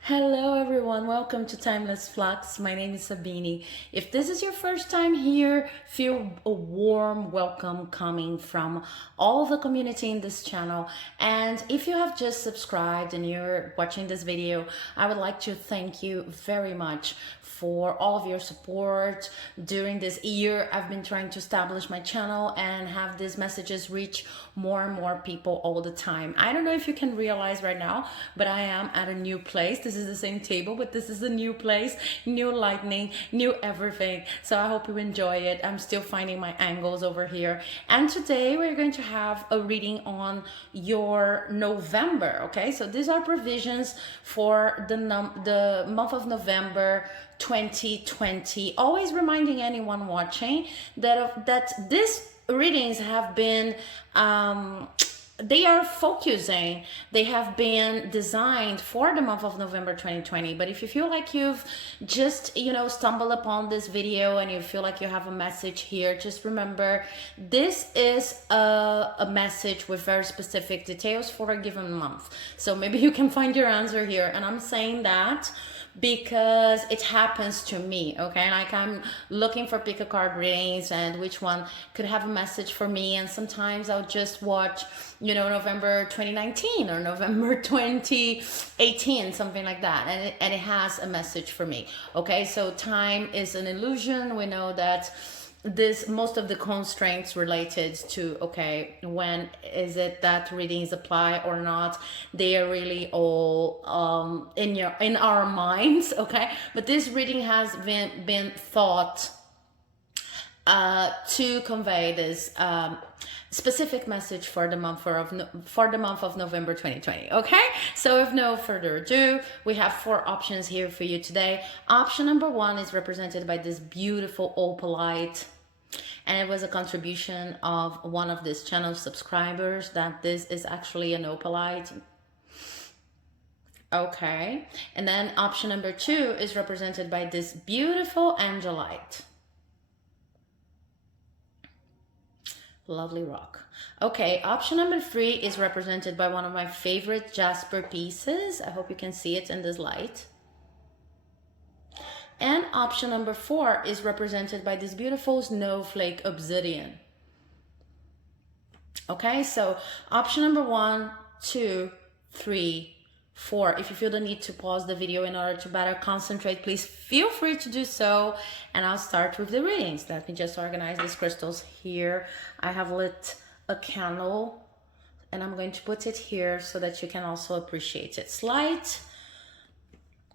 Hello everyone, welcome to Timeless Flux. My name is Sabine. If this is your first time here, feel a warm welcome coming from all of the community in this channel. And if you have just subscribed and you're watching this video, I would like to thank you very much for all of your support. During this year, I've been trying to establish my channel and have these messages reach more and more people all the time. I don't know if you can realize right now, but I am at a new place. This is the same table, but this is a new place, new lighting, new everything. So I hope you enjoy it. I'm still finding my angles over here. And today we're going to have a reading on your November, okay? So these are provisions for the month of November 2020. Always reminding anyone watching that these readings have been they are focusing, they have been designed for the month of November 2020. But if you feel like you've just stumbled upon this video and you feel like you have a message here, just remember this is a message with very specific details for a given month. So maybe you can find your answer here, and I'm saying that because it happens to me, okay? Like I'm looking for pick a card readings and which one could have a message for me, and sometimes I'll just watch November 2019 or November 2018, something like that, and it has a message for me, okay? So time is an illusion. We know that this most of the constraints related to when is it that readings apply or not, they are really all in our minds, okay? But this reading has been thought to convey this specific message for the month of November 2020. Okay, so with no further ado, we have 4 options here for you today. Option number 1 is represented by this beautiful opalite, and it was a contribution of one of this channel's subscribers that this is actually an opalite. Okay, and then option number 2 is represented by this beautiful Angelite. Lovely rock. Okay, option number 3 is represented by one of my favorite Jasper pieces. I hope you can see it in this light. And option number 4 is represented by this beautiful Snowflake Obsidian. Okay, so option number 1, 2, 3, 4. If you feel the need to pause the video in order to better concentrate, please feel free to do so. And I'll start with the readings. Let me just organize these crystals here. I have lit a candle and I'm going to put it here so that you can also appreciate its light.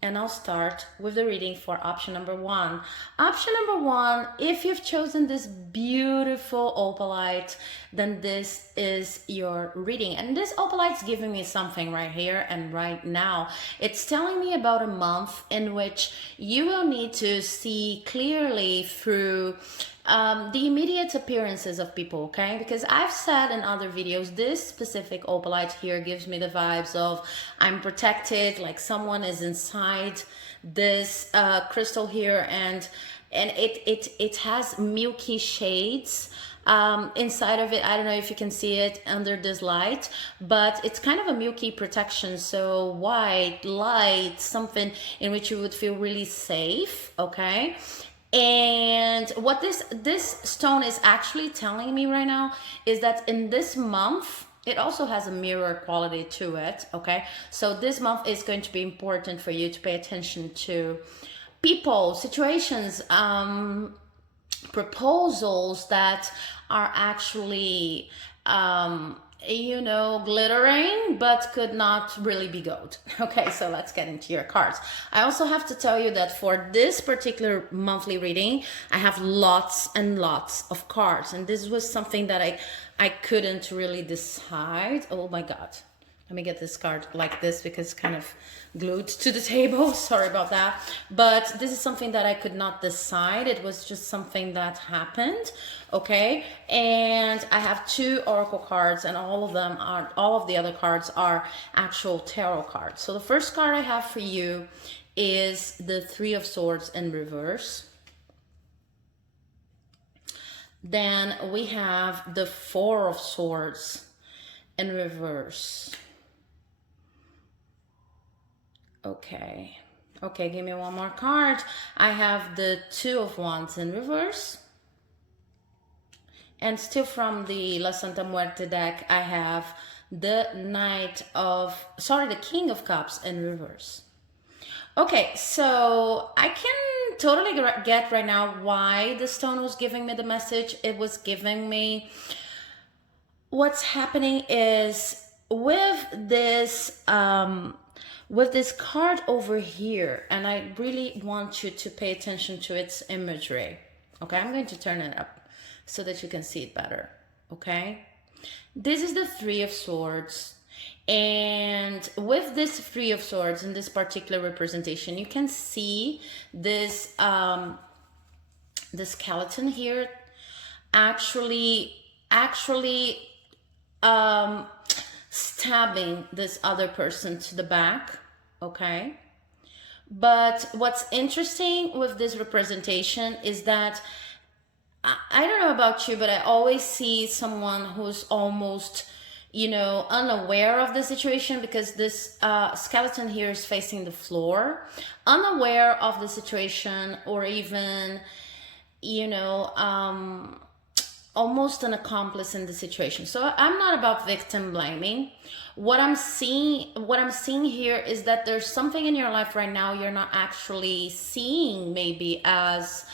And I'll start with the reading for option number 1. Option number 1, if you've chosen this beautiful opalite, then this is your reading. And this opalite's giving me something right here and right now. It's telling me about a month in which you will need to see clearly through the immediate appearances of people, okay? Because I've said in other videos, this specific opalite here gives me the vibes of I'm protected, like someone is inside this crystal here, and it has milky shades inside of it. I don't know if you can see it under this light, but it's kind of a milky protection. So white light, something in which you would feel really safe, okay? And what this stone is actually telling me right now is that in this month, it also has a mirror quality to it, okay? So this month is going to be important for you to pay attention to people, situations, proposals that are actually glittering but could not really be gold. Okay, so let's get into your cards. I also have to tell you that for this particular monthly reading, I have lots and lots of cards, and this was something that I couldn't really decide. Oh my god, let me get this card like this because it's kind of glued to the table. Sorry about that. But this is something that I could not decide. It was just something that happened. Okay. And I have 2 oracle cards, and all of the other cards are actual tarot cards. So the first card I have for you is the 3 of Swords in reverse. Then we have the 4 of Swords in reverse. Okay. Okay, give me one more card. I have the Two of Wands in reverse. And still from the La Santa Muerte deck, I have the the King of Cups in reverse. Okay, so I can totally get right now why the stone was giving me the message. It was giving me what's happening is with this card over here, and I really want you to pay attention to its imagery. Okay, I'm going to turn it up so that you can see it better. Okay, this is the Three of Swords. And with this Three of Swords in this particular representation, you can see this the skeleton here actually stabbing this other person to the back. Okay, but what's interesting with this representation is that I don't know about you, but I always see someone who's almost, you know, unaware of the situation, because this skeleton here is facing the floor, unaware of the situation, or even, you know, almost an accomplice in the situation. So I'm not about victim blaming. What I'm seeing here is that there's something in your life right now you're not actually seeing, maybe as,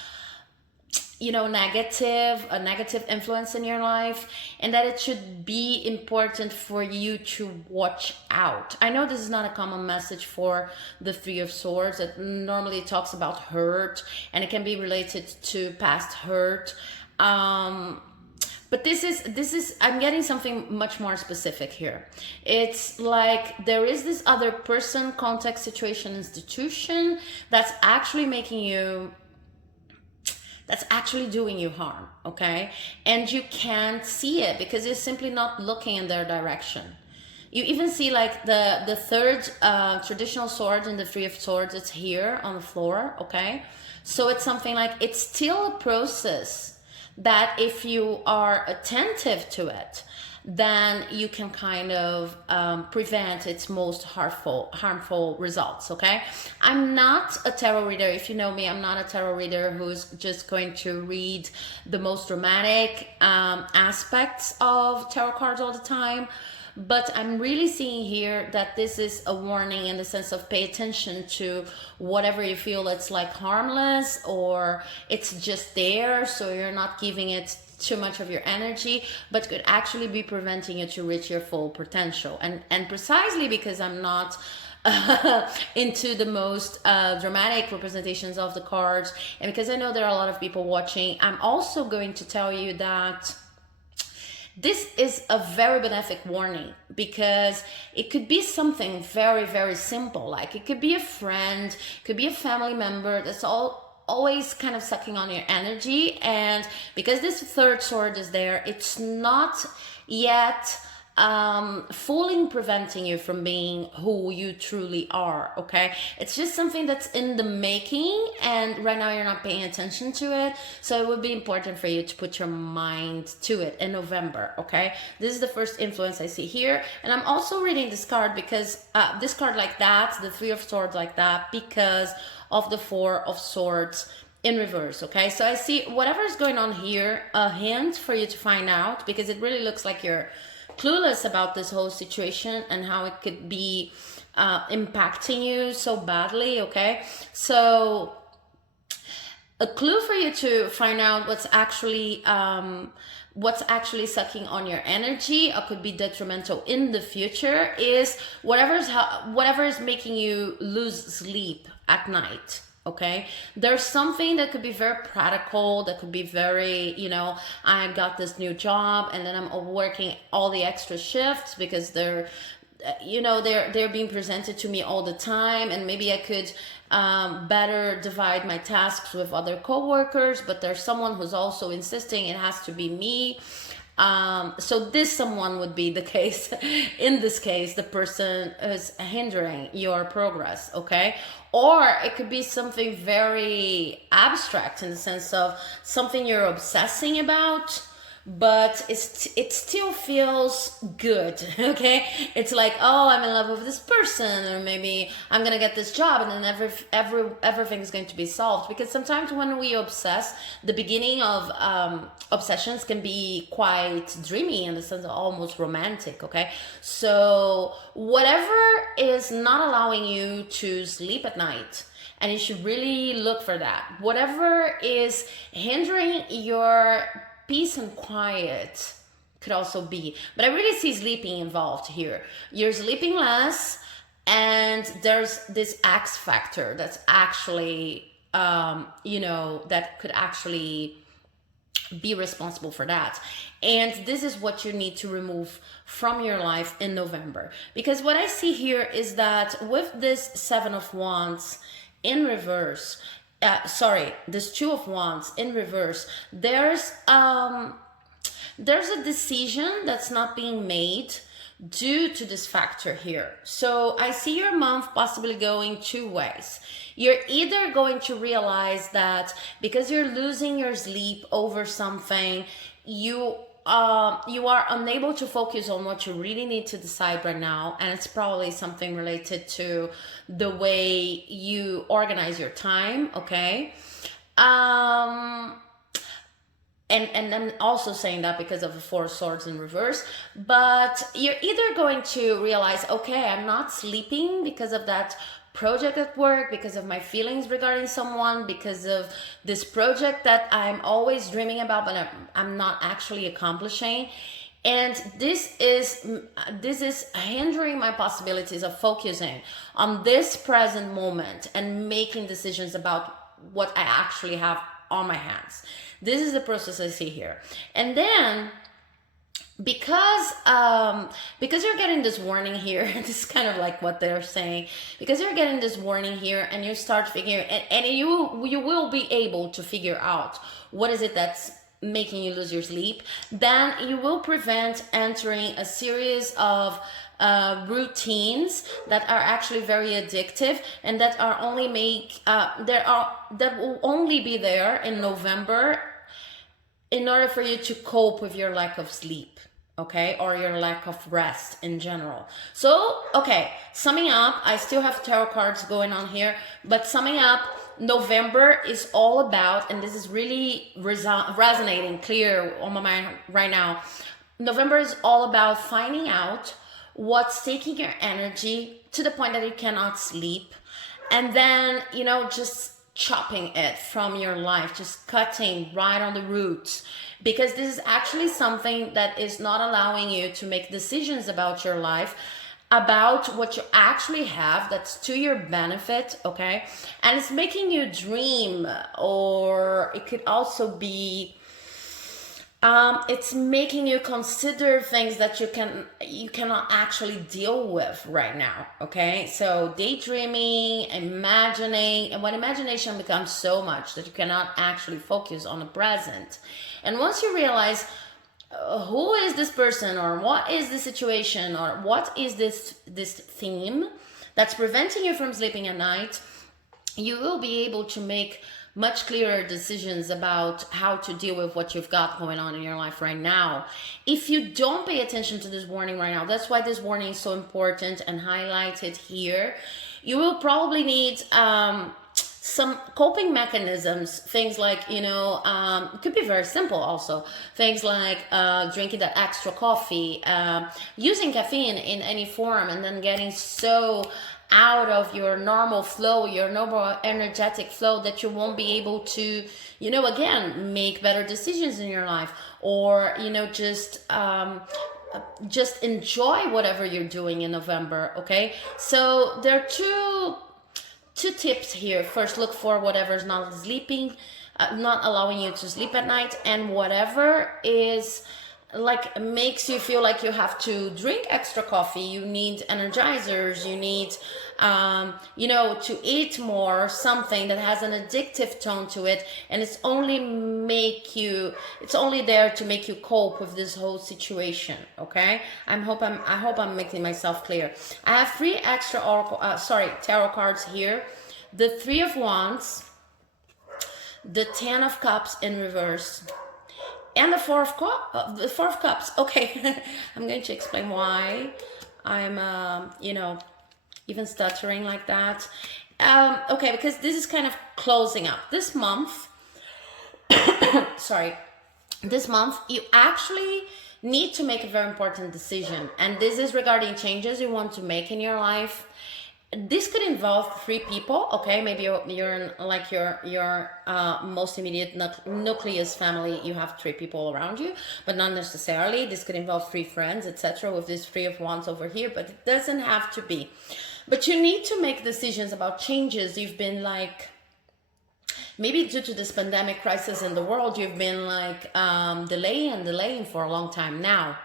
you know, a negative influence in your life, and that it should be important for you to watch out. I know this is not a common message for the Three of Swords. It normally talks about hurt, and it can be related to past hurt. But this is I'm getting something much more specific here. It's like there is this other person, context, situation, institution that's actually doing you harm, okay? And you can't see it because you're simply not looking in their direction. You even see like the third traditional sword in the Three of Swords, it's here on the floor, okay? So it's something like, it's still a process that if you are attentive to it, then you can kind of prevent its most harmful results, okay? I'm not a tarot reader. If you know me, I'm not a tarot reader who's just going to read the most dramatic aspects of tarot cards all the time. But I'm really seeing here that this is a warning in the sense of pay attention to whatever you feel it's like harmless, or it's just there, so you're not giving it too much of your energy, but could actually be preventing you to reach your full potential. And precisely because I'm not into the most dramatic representations of the cards, and because I know there are a lot of people watching, I'm also going to tell you that this is a very benefic warning, because it could be something very, very simple. Like it could be a friend, could be a family member that's always kind of sucking on your energy. And because this third sword is there, it's not yet fully preventing you from being who you truly are, okay? It's just something that's in the making, and right now you're not paying attention to it. So it would be important for you to put your mind to it in November, okay? This is the first influence I see here. And I'm also reading this card because this card like that, the Three of Swords like that, because of the Four of Swords in reverse, okay? So I see whatever is going on here, a hint for you to find out, because it really looks like you're clueless about this whole situation and how it could be impacting you so badly, okay? So a clue for you to find out what's actually sucking on your energy or could be detrimental in the future is whatever is making you lose sleep at night. Okay, there's something that could be very practical, that could be very, you know, I got this new job and then I'm working all the extra shifts because they're being presented to me all the time, and maybe I could better divide my tasks with other coworkers, but there's someone who's also insisting it has to be me. So this someone would be the case. In this case, the person is hindering your progress, okay? Or it could be something very abstract in the sense of something you're obsessing about, but it still feels good. Okay, it's like, oh, I'm in love with this person, or maybe I'm gonna get this job, and then everything's going to be solved. Because sometimes when we obsess, the beginning of obsessions can be quite dreamy, in the sense of almost romantic. Okay, so whatever is not allowing you to sleep at night, and you should really look for that. Whatever is hindering your peace and quiet could also be. But I really see sleeping involved here. You're sleeping less, and there's this X factor that's actually, that could actually be responsible for that. And this is what you need to remove from your life in November. Because what I see here is that with this Seven of Wands in reverse, this Two of Wands in reverse, there's a decision that's not being made due to this factor here. So I see your month possibly going two ways. You're either going to realize that because you're losing your sleep over something, you are unable to focus on what you really need to decide right now, and it's probably something related to the way you organize your time. Okay, and I'm also saying that because of the Four of Swords in reverse. But you're either going to realize, okay, I'm not sleeping because of that project at work, because of my feelings regarding someone, because of this project that I'm always dreaming about but I'm not actually accomplishing. And this is hindering my possibilities of focusing on this present moment and making decisions about what I actually have on my hands. This is the process I see here. And then because you're getting this warning here, this is kind of like what they're saying, because you're getting this warning here, and you start figuring, and you will be able to figure out what is it that's making you lose your sleep, then you will prevent entering a series of routines that are actually very addictive, and that are only that will only be there in November in order for you to cope with your lack of sleep, okay, or your lack of rest in general. So, okay, summing up, I still have tarot cards going on here, but summing up, November is all about, and this is really resonating clear on my mind right now, November is all about finding out what's taking your energy to the point that you cannot sleep, and then, just chopping it from your life, just cutting right on the roots, because this is actually something that is not allowing you to make decisions about your life, about what you actually have that's to your benefit. Okay, and it's making you dream, or it could also be it's making you consider things that you cannot actually deal with right now. Okay, so daydreaming, imagining, and when imagination becomes so much that you cannot actually focus on the present, and once you realize who is this person, or what is the situation, or what is this theme that's preventing you from sleeping at night, you will be able to make much clearer decisions about how to deal with what you've got going on in your life right now. If you don't pay attention to this warning right now, that's why this warning is so important and highlighted here. You will probably need some coping mechanisms, things like, it could be very simple also. Things like drinking that extra coffee, using caffeine in any form, and then getting so out of your normal flow, your normal energetic flow, that you won't be able to, again, make better decisions in your life, or, just enjoy whatever you're doing in November. Okay, so there are two tips here. First, look for whatever's not sleeping, not allowing you to sleep at night, and whatever is like makes you feel like you have to drink extra coffee, you need energizers, you need to eat more, something that has an addictive tone to it, and it's only there to make you cope with this whole situation. Okay, I hope I'm making myself clear. I have three extra tarot cards here: the Three of Wands, the Ten of Cups in reverse, and the Four of Cups. Okay, I'm going to explain why I'm, you know, even stuttering like that. Okay, because this is kind of closing up this month. Sorry, this month you actually need to make a very important decision, and this is regarding changes you want to make in your life. This could involve three people. Okay, maybe you're in like your most immediate nucleus family, you have three people around you, but not necessarily. This could involve three friends, etc., with this Three of Wands over here, but it doesn't have to be. But you need to make decisions about changes you've been like, maybe due to this pandemic crisis in the world, you've been like delaying for a long time now.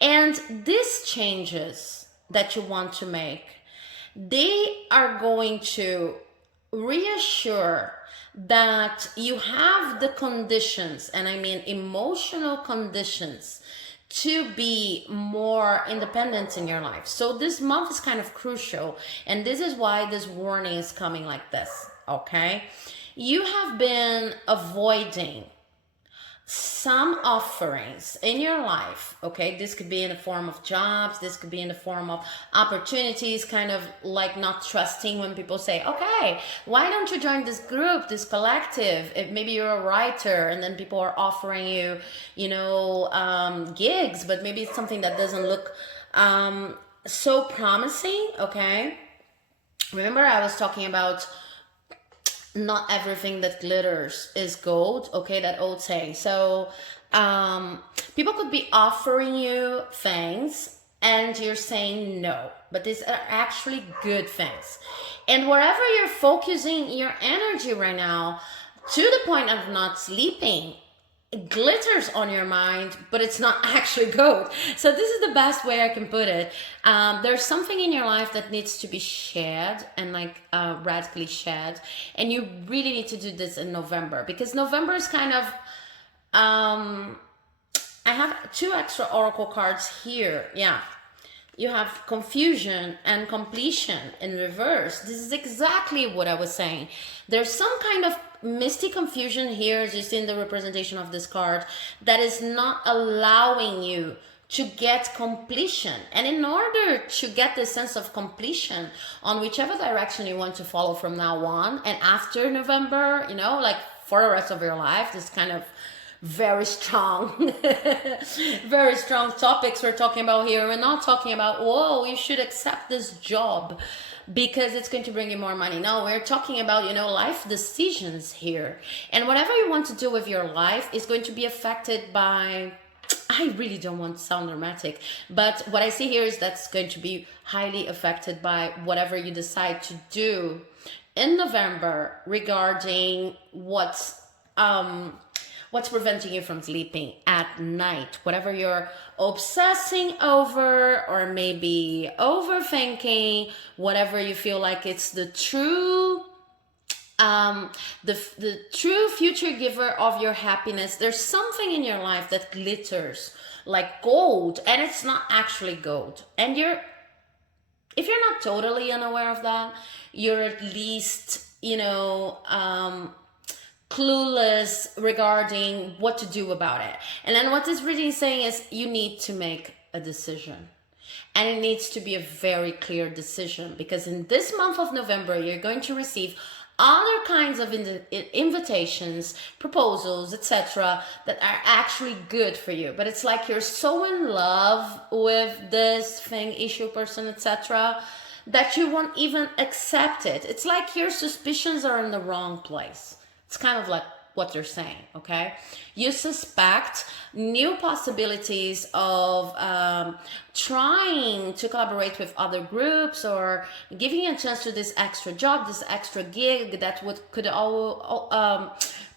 And these changes that you want to make, they are going to reassure that you have the conditions, and I mean emotional conditions, to be more independent in your life. So this month is kind of crucial, and this is why this warning is coming like this, okay? You have been avoiding some offerings in your life, okay? This could be in the form of jobs, this could be in the form of opportunities, kind of like not trusting when people say, okay, why don't you join this group, this collective? If maybe you're a writer and then people are offering you, you know, gigs, but maybe it's something that doesn't look so promising, okay? Remember I was talking about not everything that glitters is gold, okay, that old saying. So people could be offering you things and you're saying no, but these are actually good things. And wherever you're focusing your energy right now, to the point of not sleeping, it glitters on your mind, but it's not actually gold. So this is the best way I can put it. There's something in your life that needs to be shed, and like radically shed, and you really need to do this in November, because November is kind of I have two extra oracle cards here. Yeah, you have confusion and completion in reverse. This is exactly what I was saying. There's some kind of misty confusion here, just in the representation of this card, that is not allowing you to get completion. And in order to get this sense of completion on whichever direction you want to follow from now on and after November, you know, like for the rest of your life, this kind of very strong very strong topics we're talking about here. We're not talking about, whoa, you should accept this job because it's going to bring you more money. No, we're talking about, you know, life decisions here, and whatever you want to do with your life is going to be affected by, I really don't want to sound dramatic, but what I see here is that's going to be highly affected by whatever you decide to do in November regarding what's preventing you from sleeping at night, whatever you're obsessing over or maybe overthinking, whatever you feel like it's the true the true future giver of your happiness. There's something in your life that glitters like gold, and it's not actually gold. And if you're not totally unaware of that, you're at least, you know, clueless regarding what to do about it. And then what this reading is saying is you need to make a decision. And it needs to be a very clear decision, because in this month of November, you're going to receive other kinds of invitations, proposals, etc., that are actually good for you. But it's like you're so in love with this thing, issue, person, etc., that you won't even accept it. It's like your suspicions are in the wrong place. It's kind of like what they're saying, okay? You suspect new possibilities of trying to collaborate with other groups, or giving a chance to this extra job, this extra gig that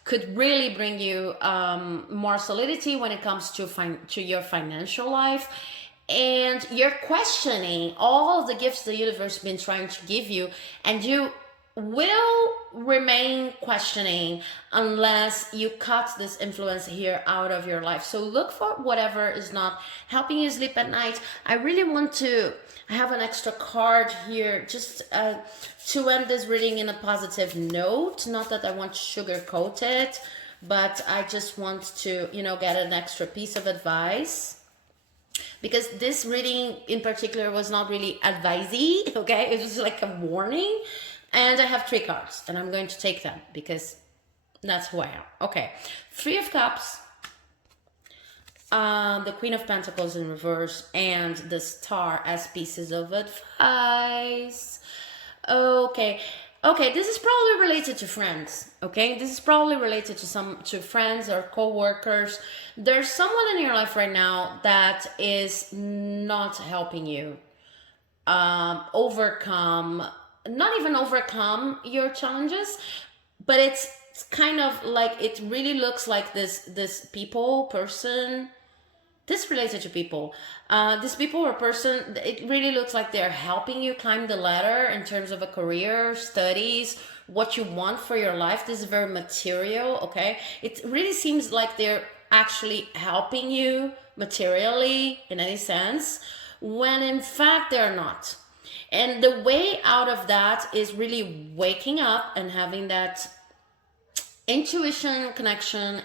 could really bring you more solidity when it comes to your financial life. And you're questioning all the gifts the universe has been trying to give you, and you will remain questioning unless you cut this influence here out of your life. So look for whatever is not helping you sleep at night. I have an extra card here just to end this reading in a positive note. Not that I want to sugarcoat it, but I just want to, you know, get an extra piece of advice, because this reading in particular was not really advisey, okay? It was like a warning. And I have 3 cards, and I'm going to take them because that's who I am. Okay, 3 of Cups, the Queen of Pentacles in reverse, and the Star as pieces of advice. Okay, this is probably related to friends. Okay, this is probably related to friends or co-workers. There's someone in your life right now that is not helping you overcome, not even overcome your challenges, but it's kind of like, it really looks like this person. This related to people. This people or person, it really looks like they're helping you climb the ladder in terms of a career, studies, what you want for your life. This is very material, okay? It really seems like they're actually helping you materially in any sense, when in fact they're not. And the way out of that is really waking up and having that intuition connection,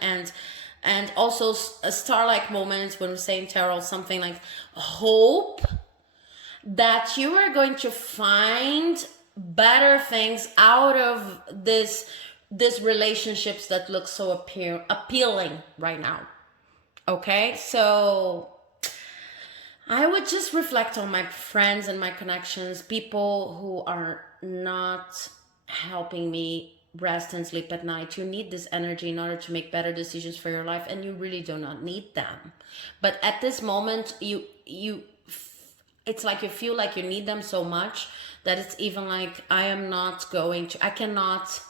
and also a star-like moment when we say in tarot something like hope that you are going to find better things out of this relationships that look so appealing right now. Okay, so I would just reflect on my friends and my connections, people who are not helping me rest and sleep at night. You need this energy in order to make better decisions for your life, and you really do not need them. But at this moment, it's like you feel like you need them so much that it's even like, I cannot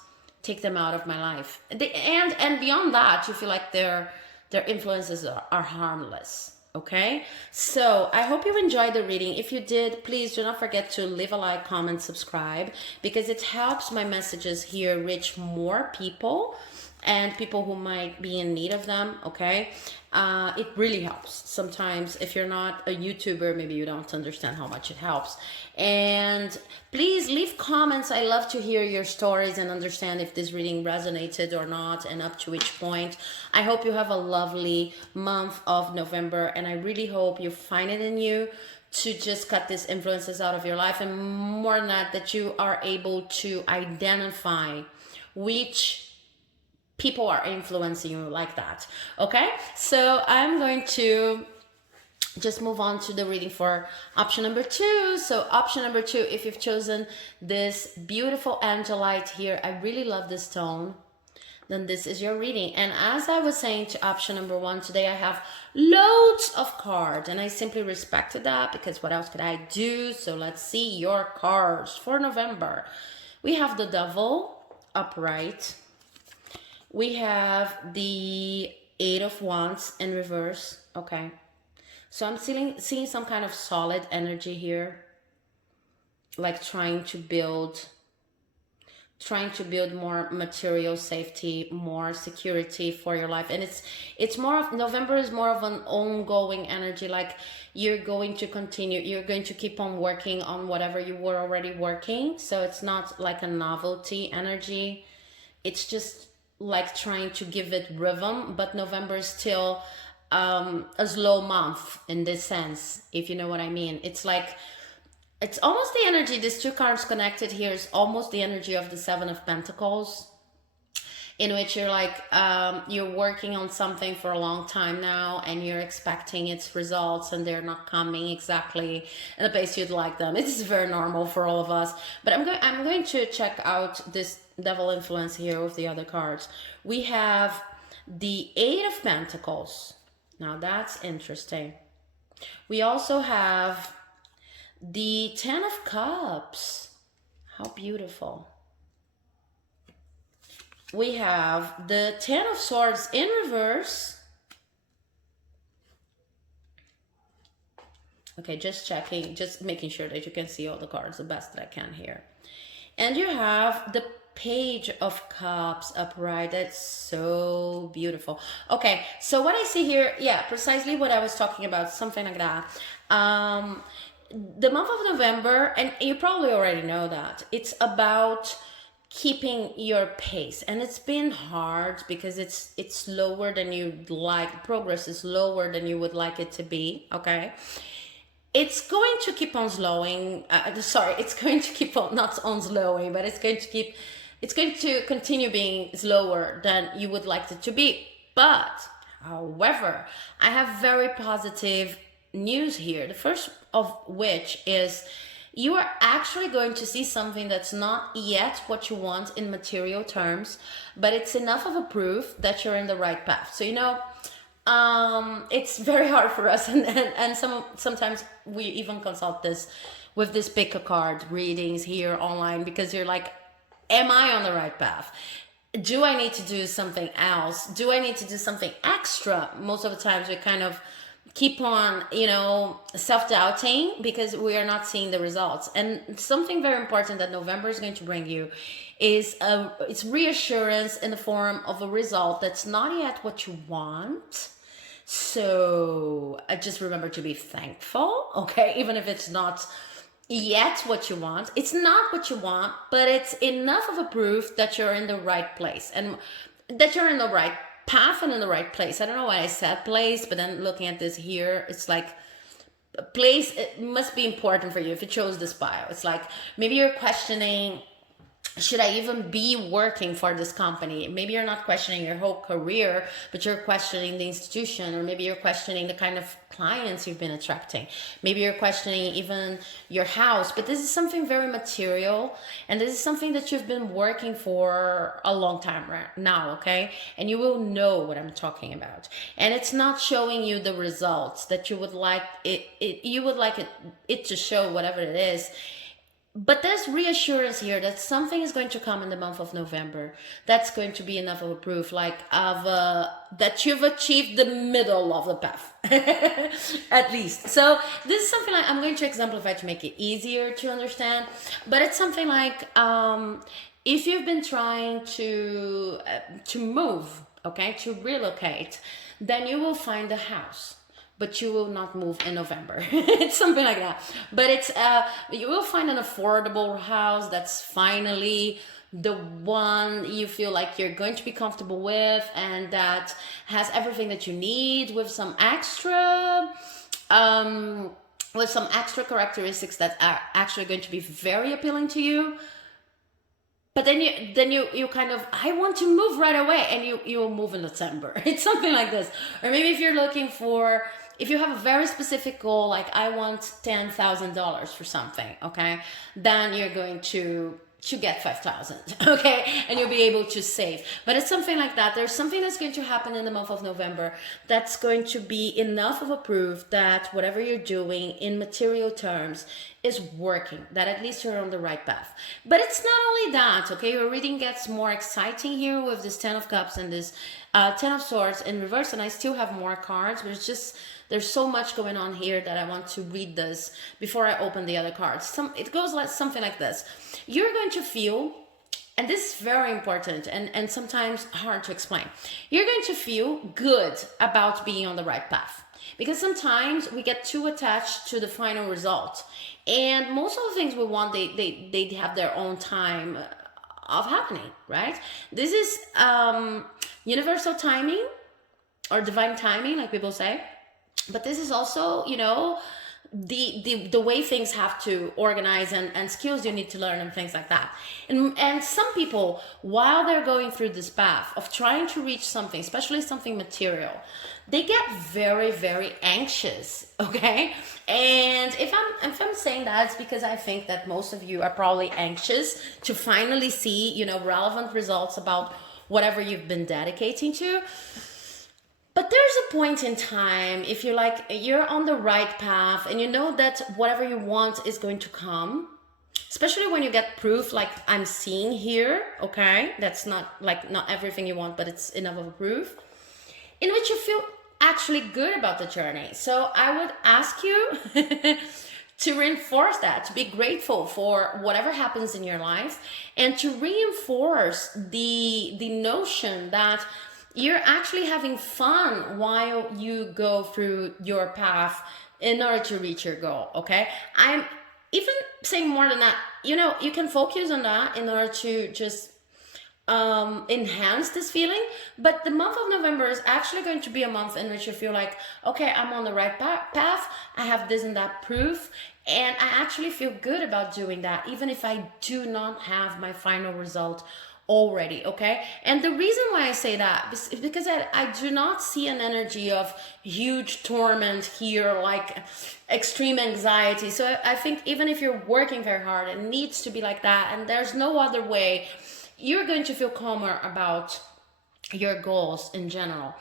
take them out of my life. And beyond that, you feel like their influences are harmless. Okay, so I hope you enjoyed the reading. If you did, please do not forget to leave a like, comment, subscribe, because it helps my messages here reach more people, and people who might be in need of them. Okay, it really helps. Sometimes if you're not a YouTuber, maybe you don't understand how much it helps. And please leave comments. I love to hear your stories and understand if this reading resonated or not, and up to which point. I hope you have a lovely month of November, and I really hope you find it in you to just cut these influences out of your life, and more than that you are able to identify which people are influencing you like that. Okay, so I'm going to just move on to the reading for option number 2. So option number 2, if you've chosen this beautiful Angelite here, I really love this tone, then this is your reading. And as I was saying to option number 1, today I have loads of cards, and I simply respected that, because what else could I do? So let's see your cards for November. We have the Devil upright. We have the 8 of Wands in reverse. Okay, so I'm seeing some kind of solid energy here, like trying to build more material safety, more security for your life. And it's more of, November is more of an ongoing energy, like you're going to continue, you're going to keep on working on whatever you were already working. So it's not like a novelty energy, it's just like trying to give it rhythm. But November is still a slow month in this sense, if you know what I mean. It's like, it's almost the energy, these 2 cards connected here is almost the energy of the 7 of Pentacles, in which you're like, you're working on something for a long time now, and you're expecting its results, and they're not coming exactly in the pace you'd like them. It is very normal for all of us. But I'm going to check out this Devil influence here with the other cards. We have the 8 of Pentacles. Now that's interesting. We also have the 10 of Cups. How beautiful. We have the 10 of Swords in reverse. Okay, just checking, just making sure that you can see all the cards the best that I can here. And you have the Page of Cups upright. That's so beautiful. Okay, so what I see here, yeah, precisely what I was talking about, something like that. The month of November, and you probably already know that, it's about keeping your pace, and it's been hard because it's slower than you'd like. Progress is lower than you would like it to be. Okay, it's going to keep on slowing. Sorry, it's going to keep on, not on slowing, but it's going to continue being slower than you would like it to be. But however, I have very positive news here. The first of which is you are actually going to see something that's not yet what you want in material terms, but it's enough of a proof that you're in the right path. So, it's very hard for us, and sometimes we even consult this with this pick a card readings here online, because you're like, am I on the right path? Do I need to do something else? Do I need to do something extra? Most of the times we kind of keep on, self-doubting because we are not seeing the results. And something very important that November is going to bring you is it's reassurance in the form of a result that's not yet what you want. So just remember to be thankful, okay? Even if it's not yet what you want, it's not what you want, but it's enough of a proof that you're in the right place and that you're in the right path and in the right place. I don't know why I said place, but then looking at this here, it's like a place, it must be important for you if you chose this bio. It's like maybe you're questioning, should I even be working for this company? Maybe you're not questioning your whole career, but you're questioning the institution, or maybe you're questioning the kind of clients you've been attracting. Maybe you're questioning even your house, but this is something very material, and this is something that you've been working for a long time right now, okay? And you will know what I'm talking about. And it's not showing you the results that you would like it to show, whatever it is. But there's reassurance here that something is going to come in the month of November. That's going to be enough of a proof, that you've achieved the middle of the path, at least. So this is something like, I'm going to exemplify to make it easier to understand. But it's something like, if you've been trying to move, okay, to relocate, then you will find a house, but you will not move in November. It's something like that. But it's you will find an affordable house that's finally the one you feel like you're going to be comfortable with, and that has everything that you need, with some extra characteristics that are actually going to be very appealing to you. But then you kind of, I want to move right away, and you will move in December. It's something like this. Or maybe if you're looking for, if you have a very specific goal, like I want $10,000 for something, okay, then you're going to get 5,000, okay, and you'll be able to save. But it's something like that. There's something that's going to happen in the month of November that's going to be enough of a proof that whatever you're doing in material terms is working, that at least you're on the right path. But it's not only that, okay, your reading gets more exciting here with this 10 of Cups and this 10 of Swords in reverse, and I still have more cards, but it's just, there's so much going on here that I want to read this before I open the other cards. It goes like something like this. You're going to feel, and this is very important and sometimes hard to explain, you're going to feel good about being on the right path. Because sometimes we get too attached to the final result. And most of the things we want, they have their own time of happening, right? This is universal timing, or divine timing, like people say. But this is also, the way things have to organize, and skills you need to learn and things like that. And some people, while they're going through this path of trying to reach something, especially something material, they get very, very anxious, okay? And if I'm saying that, it's because I think that most of you are probably anxious to finally see, relevant results about whatever you've been dedicating to. But there's a point in time, if you're on the right path and you know that whatever you want is going to come, especially when you get proof like I'm seeing here, okay? That's not everything you want, but it's enough of a proof, in which you feel actually good about the journey. So I would ask you to reinforce that, to be grateful for whatever happens in your life, and to reinforce the notion that you're actually having fun while you go through your path in order to reach your goal, okay? even saying more than that, you know, you can focus on that in order to just enhance this feeling. But the month of November is actually going to be a month in which you feel like, okay, I'm on the right path. I have this and that proof, and I actually feel good about doing that, even if I do not have my final result already. Okay, and the reason why I say that is because I do not see an energy of huge torment here, like extreme anxiety. So I think even if you're working very hard, it needs to be like that, and there's no other way. You're going to feel calmer about your goals in general.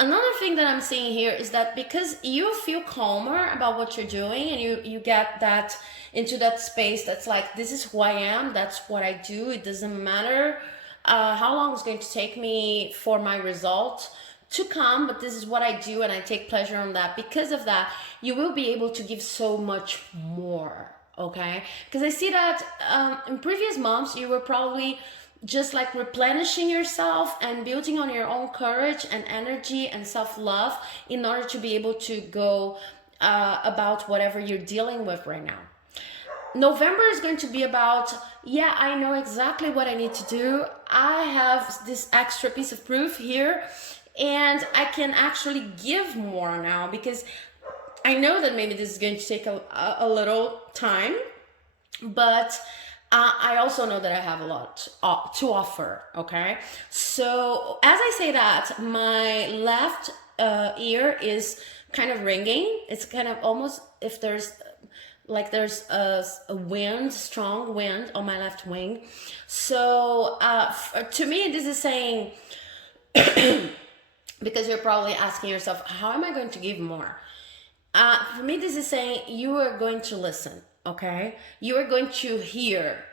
Another thing that I'm seeing here is that because you feel calmer about what you're doing, and you get that into that space that's like, this is who I am, that's what I do, it doesn't matter how long it's going to take me for my result to come, but this is what I do and I take pleasure on that. Because of that, you will be able to give so much more. Okay, because I see that in previous months you were probably just like replenishing yourself and building on your own courage and energy and self-love in order to be able to go about whatever you're dealing with right now. November is going to be about, yeah, I know exactly what I need to do. I have this extra piece of proof here, and I can actually give more now, because I know that maybe this is going to take a little time, but I also know that I have a lot to offer. Okay, so as I say that, my left ear is kind of ringing. It's kind of almost if there's a wind, strong wind on my left wing. So to me, this is saying, because you're probably asking yourself, how am I going to give more? For me, this is saying you are going to listen. Okay, you are going to hear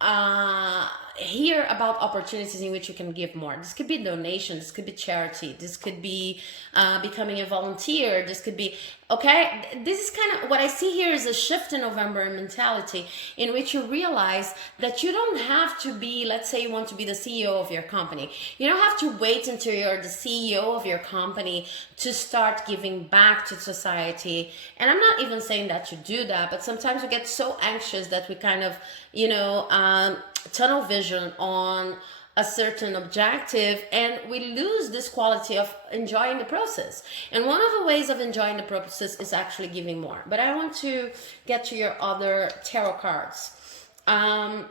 about opportunities in which you can give more. This could be donations, this could be charity, this could be becoming a volunteer, this could be, okay, this is kind of what I see here is a shift in November mentality, in which you realize that you don't have to be, let's say you want to be the CEO of your company, you don't have to wait until you're the CEO of your company to start giving back to society. And I'm not even saying that you do that, but sometimes we get so anxious that we kind of, tunnel vision on a certain objective, and we lose this quality of enjoying the process. And one of the ways of enjoying the process is actually giving more. But I want to get to your other tarot cards. I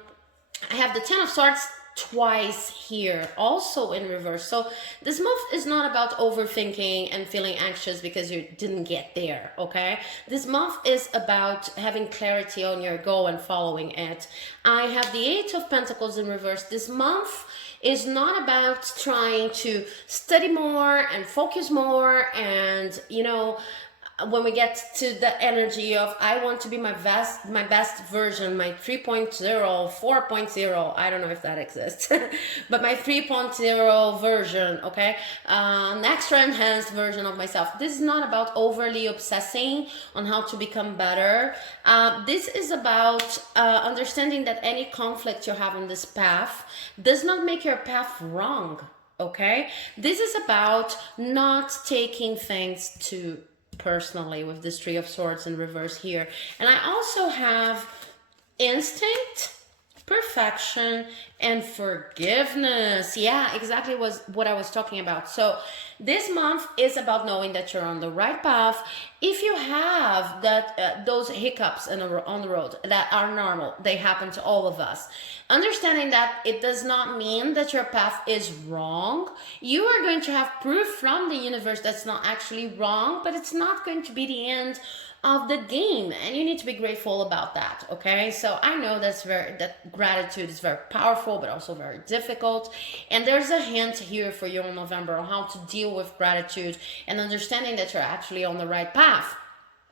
have the Ten of Swords twice here, also in reverse. So this month is not about overthinking and feeling anxious because you didn't get there. Okay, this month is about having clarity on your goal and following it. I have the Eight of Pentacles in reverse. This month is not about trying to study more and focus more, and when we get to the energy of I want to be my best version, my 3.0, 4.0, I don't know if that exists, but my 3.0 version, okay, an extra enhanced version of myself. This is not about overly obsessing on how to become better. This is about understanding that any conflict you have on this path does not make your path wrong, okay? This is about not taking things too personally with this Three of Swords in reverse here. And I also have instinct, perfection, and forgiveness. Yeah, exactly was what I was talking about. So this month is about knowing that you're on the right path. If you have that those hiccups on the road, that are normal, they happen to all of us. Understanding that it does not mean that your path is wrong. You are going to have proof from the universe that's not actually wrong, but it's not going to be the end of the game, and you need to be grateful about that. Okay, so I know that gratitude is very powerful, but also very difficult, and there's a hint here for you in November on how to deal with gratitude and understanding that you're actually on the right path.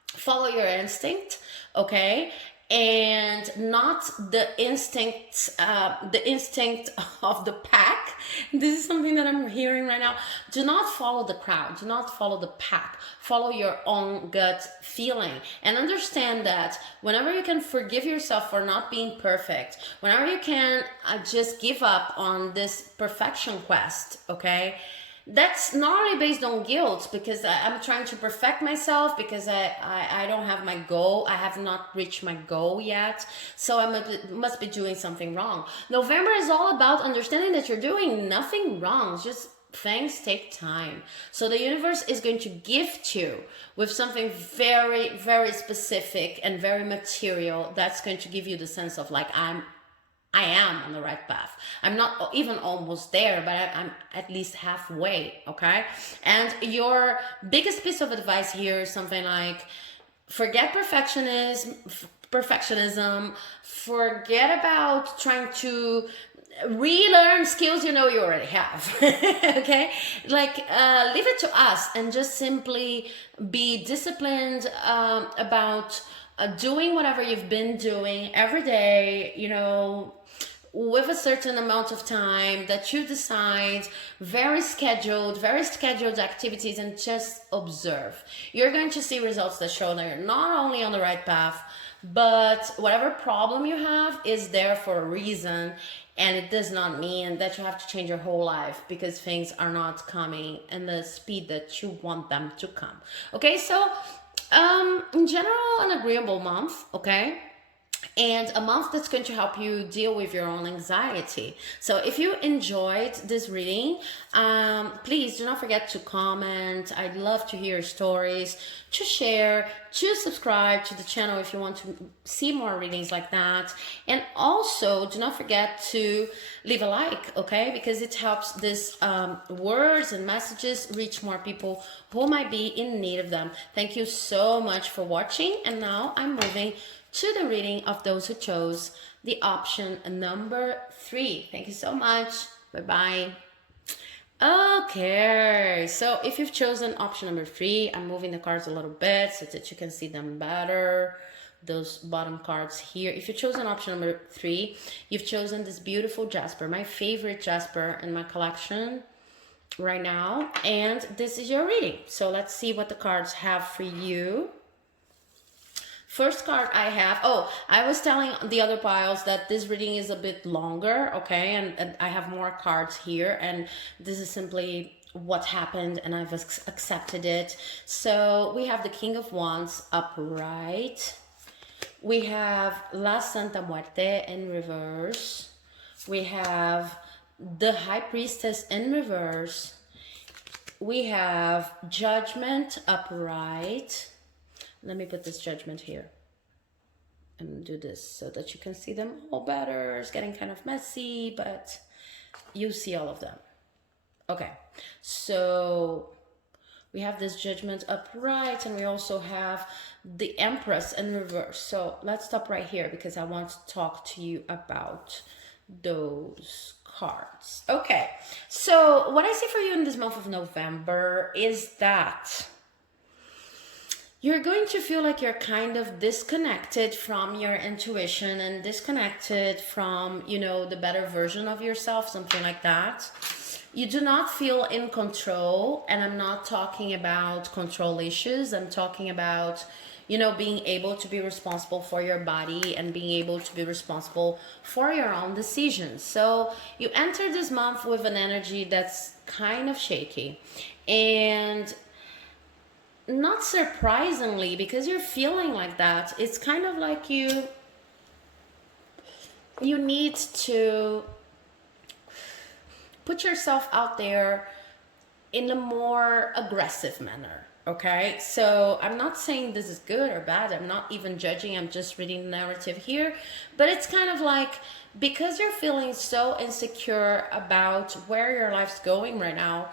Follow your instinct, okay, and not the instinct of the pack. This is something that I'm hearing right now. Do not follow the crowd, do not follow the pack, follow your own gut feeling, and understand that whenever you can forgive yourself for not being perfect, whenever you can just give up on this perfection quest, okay, that's not only based on guilt, because I'm trying to perfect myself, because I don't have my goal. I have not reached my goal yet. So I must be doing something wrong. November is all about understanding that you're doing nothing wrong. It's just things take time. So the universe is going to gift you with something very, very specific and very material that's going to give you the sense of like, I am on the right path. I'm not even almost there, but I'm at least halfway, okay? And your biggest piece of advice here is something like, forget perfectionism, forget about trying to relearn skills you know you already have. Okay, like leave it to us and just simply be disciplined about doing whatever you've been doing every day, you know, with a certain amount of time that you decide, very scheduled activities, and just observe. You're going to see results that show that you're not only on the right path, but whatever problem you have is there for a reason. And it does not mean that you have to change your whole life because things are not coming in the speed that you want them to come. Okay, so in general, an agreeable month, okay? And a month that's going to help you deal with your own anxiety. So if you enjoyed this reading, please do not forget to comment. I'd love to hear stories, to share, to subscribe to the channel if you want to see more readings like that. And also do not forget to leave a like, okay? Because it helps this words and messages reach more people who might be in need of them. Thank you so much for watching. And now I'm moving to the reading of those who chose the option number 3. Thank you so much. Bye-bye. Okay, so if you've chosen option number 3, I'm moving the cards a little bit so that you can see them better. Those bottom cards here. If you've chosen option number 3, you've chosen this beautiful Jasper, my favorite Jasper in my collection right now. And this is your reading. So let's see what the cards have for you. First card I have, I was telling the other piles that this reading is a bit longer, okay, and I have more cards here, and this is simply what happened, and I've accepted it. So we have the King of Wands upright. We have La Santa Muerte in reverse. We have the High Priestess in reverse. We have Judgment upright. Let me put this Judgment here and do this so that you can see them all better. It's getting kind of messy, but you see all of them. Okay, so we have this Judgment upright, and we also have the Empress in reverse. So let's stop right here because I want to talk to you about those cards. Okay, so what I see for you in this month of November is that you're going to feel like you're kind of disconnected from your intuition and disconnected from, you know, the better version of yourself, something like that. You do not feel in control, and I'm not talking about control issues. I'm talking about, you know, being able to be responsible for your body and being able to be responsible for your own decisions. So you enter this month with an energy that's kind of shaky, and not surprisingly, because you're feeling like that, it's kind of like you need to put yourself out there in a more aggressive manner, okay? So I'm not saying this is good or bad. I'm not even judging. I'm just reading the narrative here. But it's kind of like, because you're feeling so insecure about where your life's going right now,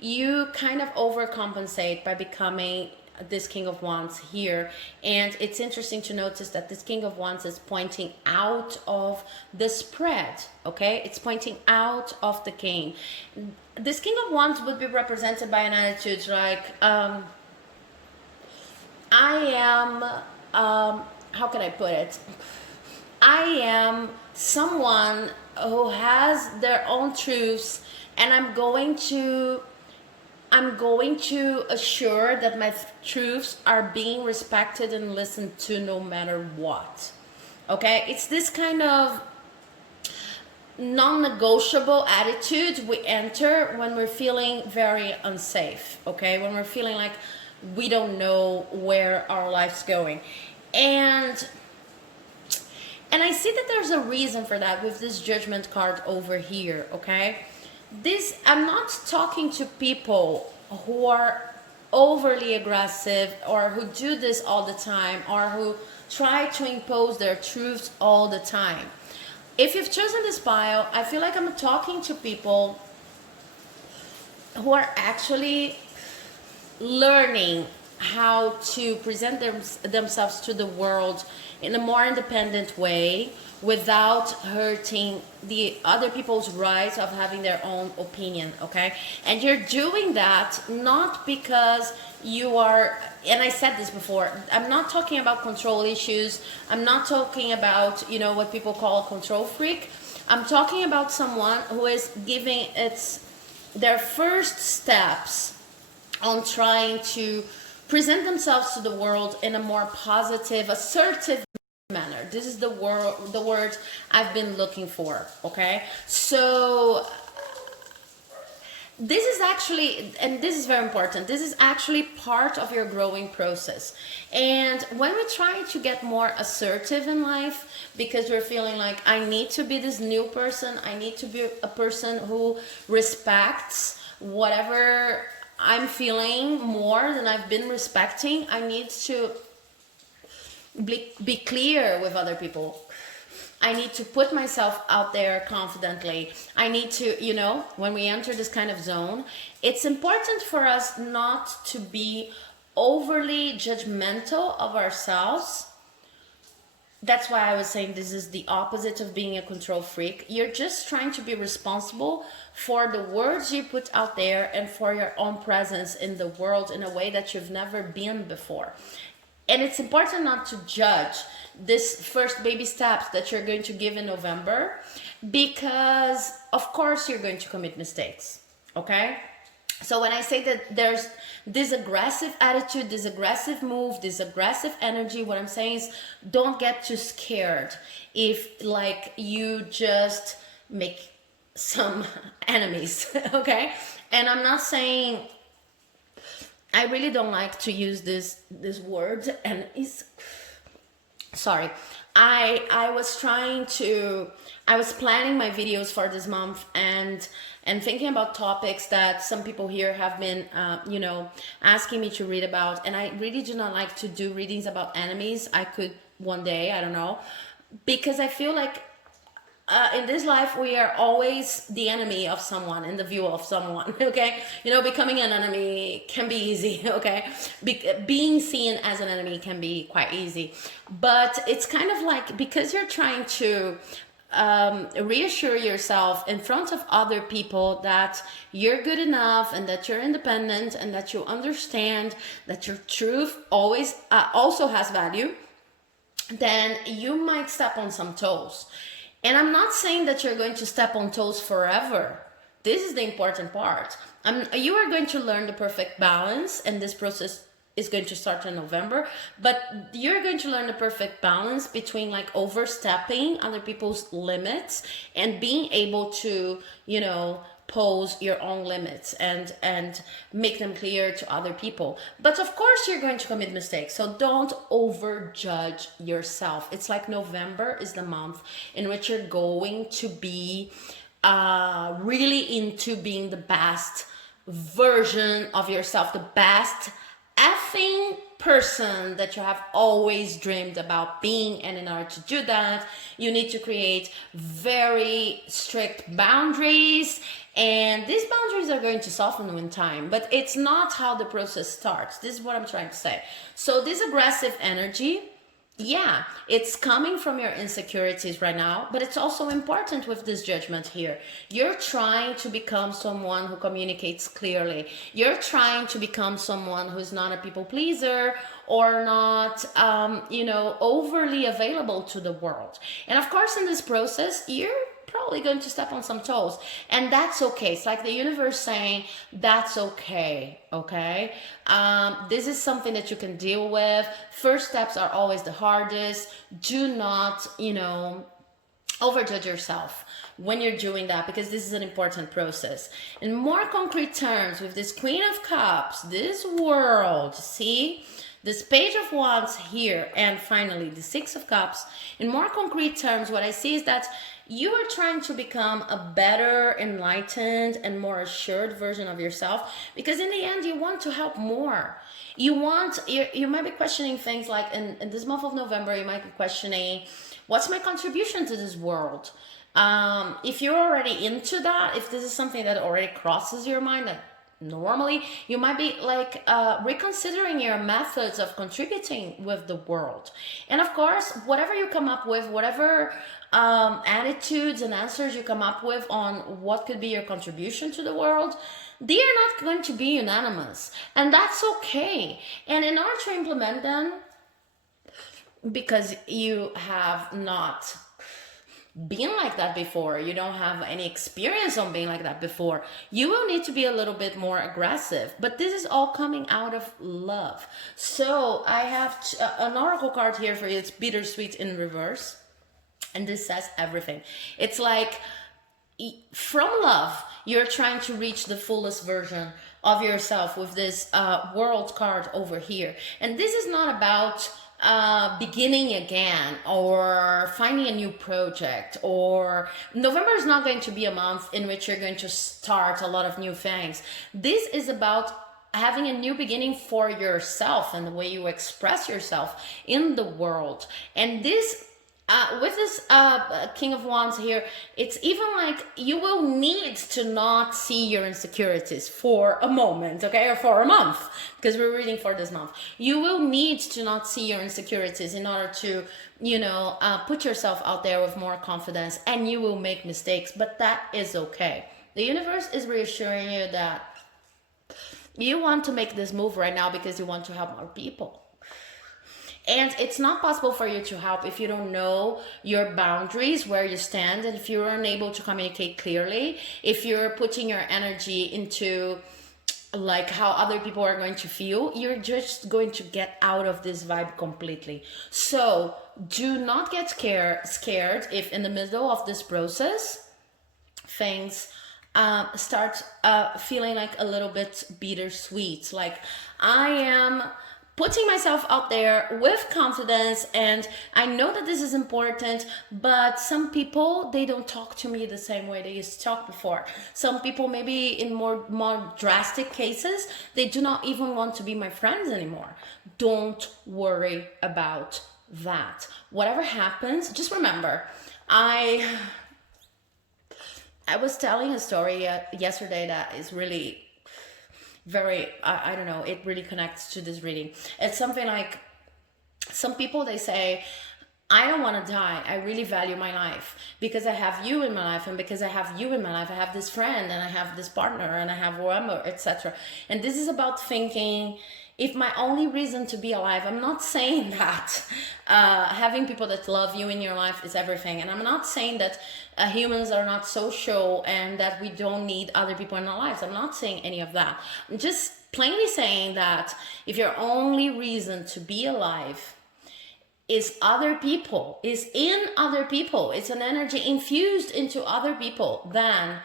you kind of overcompensate by becoming this King of Wands here. And it's interesting to notice that this King of Wands is pointing out of the spread, okay? It's pointing out of the game. This King of Wands would be represented by an attitude like, I am, how can I put it? I am someone who has their own truths, and I'm going to assure that my truths are being respected and listened to no matter what. Okay, it's this kind of non-negotiable attitude we enter when we're feeling very unsafe, okay? When we're feeling like we don't know where our life's going. And I see that there's a reason for that with this judgment card over here, okay? This, I'm not talking to people who are overly aggressive or who do this all the time or who try to impose their truths all the time. If you've chosen this pile, I feel like I'm talking to people who are actually learning how to present themselves to the world in a more independent way without hurting the other people's rights of having their own opinion, okay? And you're doing that not because you are, and I said this before, I'm not talking about control issues. I'm not talking about, you know, what people call a control freak. I'm talking about someone who is giving their first steps on trying to present themselves to the world in a more positive, assertive manner. This is the word I've been looking for, okay? So this is actually, and this is very important, this is actually part of your growing process. And when we try to get more assertive in life because we're feeling like I need to be this new person, I need to be a person who respects whatever I'm feeling more than I've been respecting, I need to be clear with other people. I need to put myself out there confidently. I need to, you know, when we enter this kind of zone, it's important for us not to be overly judgmental of ourselves. That's why I was saying this is the opposite of being a control freak. You're just trying to be responsible for the words you put out there and for your own presence in the world in a way that you've never been before. And it's important not to judge this first baby steps that you're going to give in November, because of course you're going to commit mistakes, okay? So when I say that there's this aggressive attitude, this aggressive move, this aggressive energy, what I'm saying is don't get too scared if like you just make some enemies, okay? And I'm not saying, I really don't like to use this word, and it's, sorry, I was planning my videos for this month and thinking about topics that some people here have been you know, asking me to read about, and I really do not like to do readings about enemies. I could one day, I don't know, because I feel like in this life we are always the enemy of someone, in the view of someone, okay? You know, becoming an enemy can be easy, okay? Being seen as an enemy can be quite easy, but it's kind of like, because you're trying to reassure yourself in front of other people that you're good enough and that you're independent and that you understand that your truth always also has value, then you might step on some toes. And I'm not saying that you're going to step on toes forever. This is the important part. You are going to learn the perfect balance, and this process is going to start in November, but you're going to learn the perfect balance between like overstepping other people's limits and being able to, you know, pose your own limits and make them clear to other people. But of course you're going to commit mistakes, so don't overjudge yourself. It's like November is the month in which you're going to be really into being the best version of yourself, the best effing person that you have always dreamed about being. And in order to do that, you need to create very strict boundaries, and these boundaries are going to soften with time, but it's not how the process starts. This is what I'm trying to say. So this aggressive energy, yeah, it's coming from your insecurities right now, but it's also important with this judgment here. You're trying to become someone who communicates clearly. You're trying to become someone who's not a people pleaser or not, you know, overly available to the world. And of course, in this process, you're probably going to step on some toes, and that's okay. It's like the universe saying that's okay, okay? This is something that you can deal with. First steps are always the hardest. Do not, you know, overjudge yourself when you're doing that, because this is an important process. In more concrete terms, with this Queen of Cups, this world, see this Page of Wands here, and finally the Six of Cups, in more concrete terms, what I see is that you are trying to become a better, enlightened, and more assured version of yourself, because in the end you want to help more. You might be questioning things like, in this month of November, you might be questioning, what's my contribution to this world? If you're already into that, if this is something that already crosses your mind, that normally you might be like reconsidering your methods of contributing with the world. And of course, whatever you come up with, whatever attitudes and answers you come up with on what could be your contribution to the world, they are not going to be unanimous, and that's okay. And in order to implement them, because you have not been like that before, you don't have any experience on being like that before, you will need to be a little bit more aggressive. But this is all coming out of love. So I have an oracle card here for you. It's bittersweet in reverse, and this says everything. It's like, from love, you're trying to reach the fullest version of yourself with this world card over here. And this is not about beginning again or finding a new project, or November is not going to be a month in which you're going to start a lot of new things. This is about having a new beginning for yourself and the way you express yourself in the world. And this with this King of Wands here, it's even like you will need to not see your insecurities for a moment, okay, or for a month, because we're reading for this month. You will need to not see your insecurities in order to, put yourself out there with more confidence, and you will make mistakes, but that is okay. The universe is reassuring you that you want to make this move right now because you want to help more people. And it's not possible for you to help if you don't know your boundaries, where you stand, and if you're unable to communicate clearly, if you're putting your energy into like how other people are going to feel, you're just going to get out of this vibe completely. So do not get scared if in the middle of this process, things start feeling like a little bit bittersweet. Like, I am putting myself out there with confidence, and I know that this is important, but some people, they don't talk to me the same way they used to talk before. Some people, maybe in more drastic cases, they do not even want to be my friends anymore. Don't worry about that. Whatever happens, just remember, I was telling a story yesterday that is really very, I don't know, it really connects to this reading. It's something like, some people, they say, I don't want to die. I really value my life because I have you in my life, and because I have you in my life, I have this friend, and I have this partner, and I have whatever, etc. And this is about thinking, if my only reason to be alive, I'm not saying that having people that love you in your life is everything. And I'm not saying that humans are not social and that we don't need other people in our lives. I'm not saying any of that. I'm just plainly saying that if your only reason to be alive is other people, is in other people, it's an energy infused into other people, then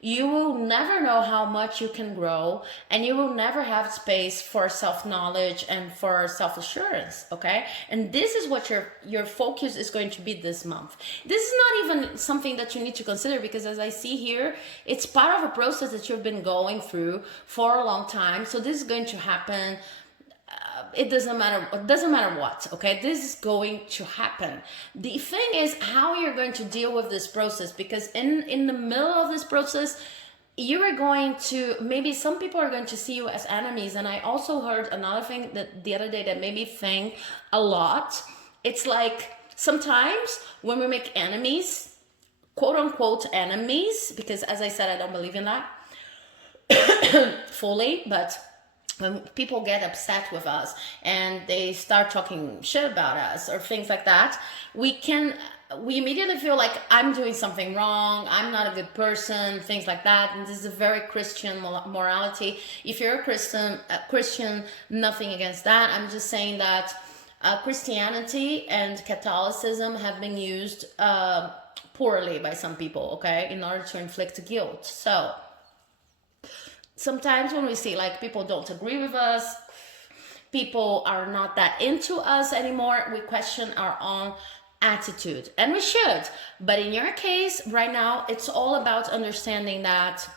you will never know how much you can grow, and you will never have space for self-knowledge and for self-assurance, okay? And this is what your focus is going to be this month. This is not even something that you need to consider, because as I see here, it's part of a process that you've been going through for a long time. So this is going to happen. It doesn't matter what, okay? This is going to happen. The thing is how you're going to deal with this process, because in the middle of this process, you are going to, maybe some people are going to see you as enemies. And I also heard another thing that the other day that made me think a lot. It's like, sometimes when we make enemies, quote unquote enemies, because as I said, I don't believe in that fully, but when people get upset with us and they start talking shit about us or things like that, we immediately feel like I'm doing something wrong, I'm not a good person, things like that. And this is a very Christian morality. If you're a Christian, nothing against that. I'm just saying that Christianity and Catholicism have been used poorly by some people, okay, in order to inflict guilt. So sometimes when we see like people don't agree with us, people are not that into us anymore, we question our own attitude, and we should. But in your case right now, it's all about understanding that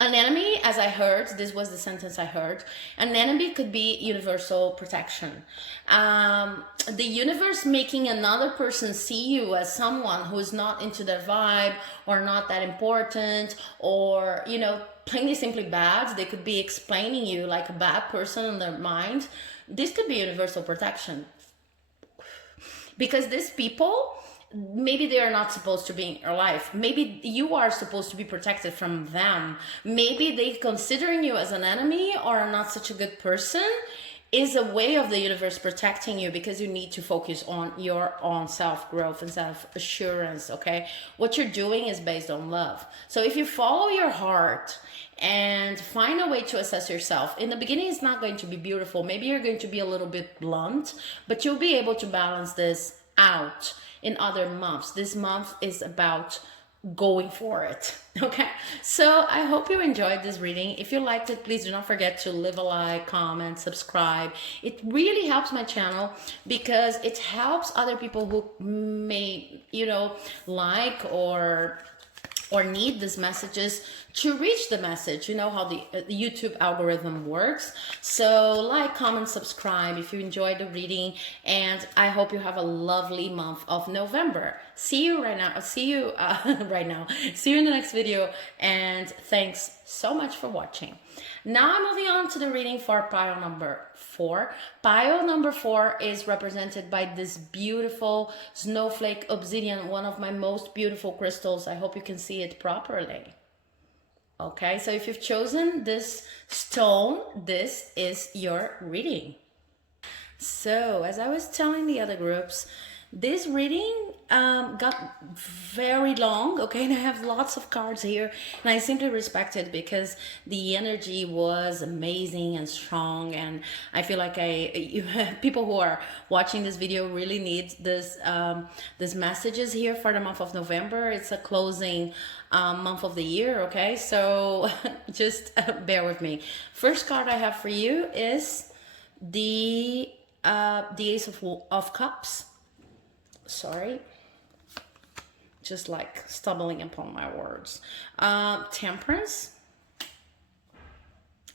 an enemy, as I heard, this was the sentence I heard, an enemy could be universal protection. The universe making another person see you as someone who is not into their vibe, or not that important, or, you know, plainly simply bad. They could be explaining you like a bad person in their mind. This could be universal protection. Because these people, maybe they are not supposed to be in your life. Maybe you are supposed to be protected from them. Maybe they considering you as an enemy or not such a good person is a way of the universe protecting you, because you need to focus on your own self-growth and self-assurance, okay? What you're doing is based on love. So if you follow your heart and find a way to assess yourself, in the beginning it's not going to be beautiful. Maybe you're going to be a little bit blunt, but you'll be able to balance this out in other months. This month is about going for it, okay? So I hope you enjoyed this reading. If you liked it, please do not forget to leave a like, comment, subscribe. It really helps my channel, because it helps other people who may, you know, like or need these messages to reach the message. You know how the YouTube algorithm works. So like, comment, subscribe if you enjoyed the reading, and I hope you have a lovely month of November. See you right now. See you right now. See you in the next video, and thanks so much for watching. Now I'm moving on to the reading for pile number 4. Pile number 4 is represented by this beautiful Snowflake Obsidian, one of my most beautiful crystals. I hope you can see it properly. Okay, so if you've chosen this stone, this is your reading. So as I was telling the other groups, this reading got very long, okay, and I have lots of cards here, and I simply respect it because the energy was amazing and strong, and I feel like people who are watching this video really need this these messages here for the month of November. It's a closing month of the year, okay, so just bear with me. First card I have for you is the Ace of Cups. Sorry, just like stumbling upon my words. Temperance.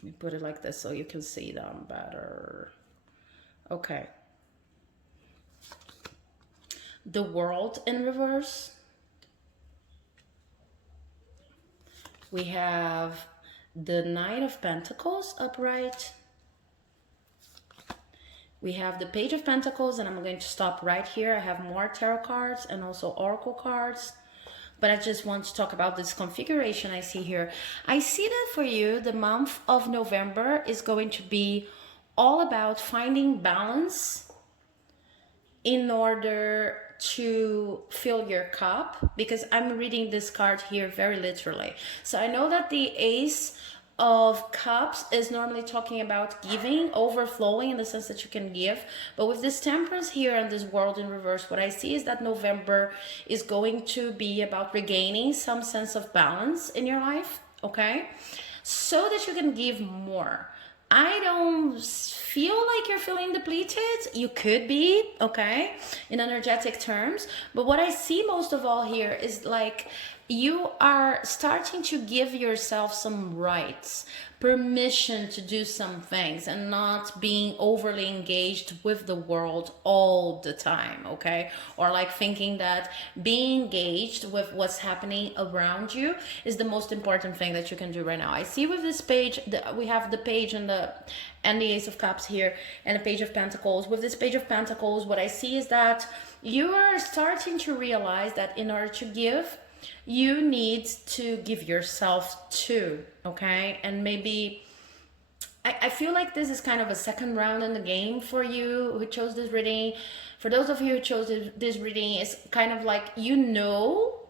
Let me put it like this so you can see them better. Okay. The World in reverse. We have the Knight of Pentacles upright. We have the Page of Pentacles, and I'm going to stop right here. I have more tarot cards and also oracle cards, but I just want to talk about this configuration I see here. I see that for you, the month of November is going to be all about finding balance in order to fill your cup, because I'm reading this card here very literally. So I know that the Ace of Cups is normally talking about giving, overflowing in the sense that you can give, but with this Temperance here and this World in reverse, what I see is that November is going to be about regaining some sense of balance in your life, okay, so that you can give more. I don't feel like you're feeling depleted. You could be, okay, in energetic terms, but what I see most of all here is like you are starting to give yourself some rights, permission to do some things, and not being overly engaged with the world all the time, okay? Or like thinking that being engaged with what's happening around you is the most important thing that you can do right now. I see with this page, we have the Page and the Ace of Cups here, and the Page of Pentacles. With this Page of Pentacles, what I see is that you are starting to realize that in order to give, you need to give yourself too, okay? And maybe I feel like this is kind of a second round in the game for you who chose this reading. For those of you who chose this reading, it's kind of like, you know,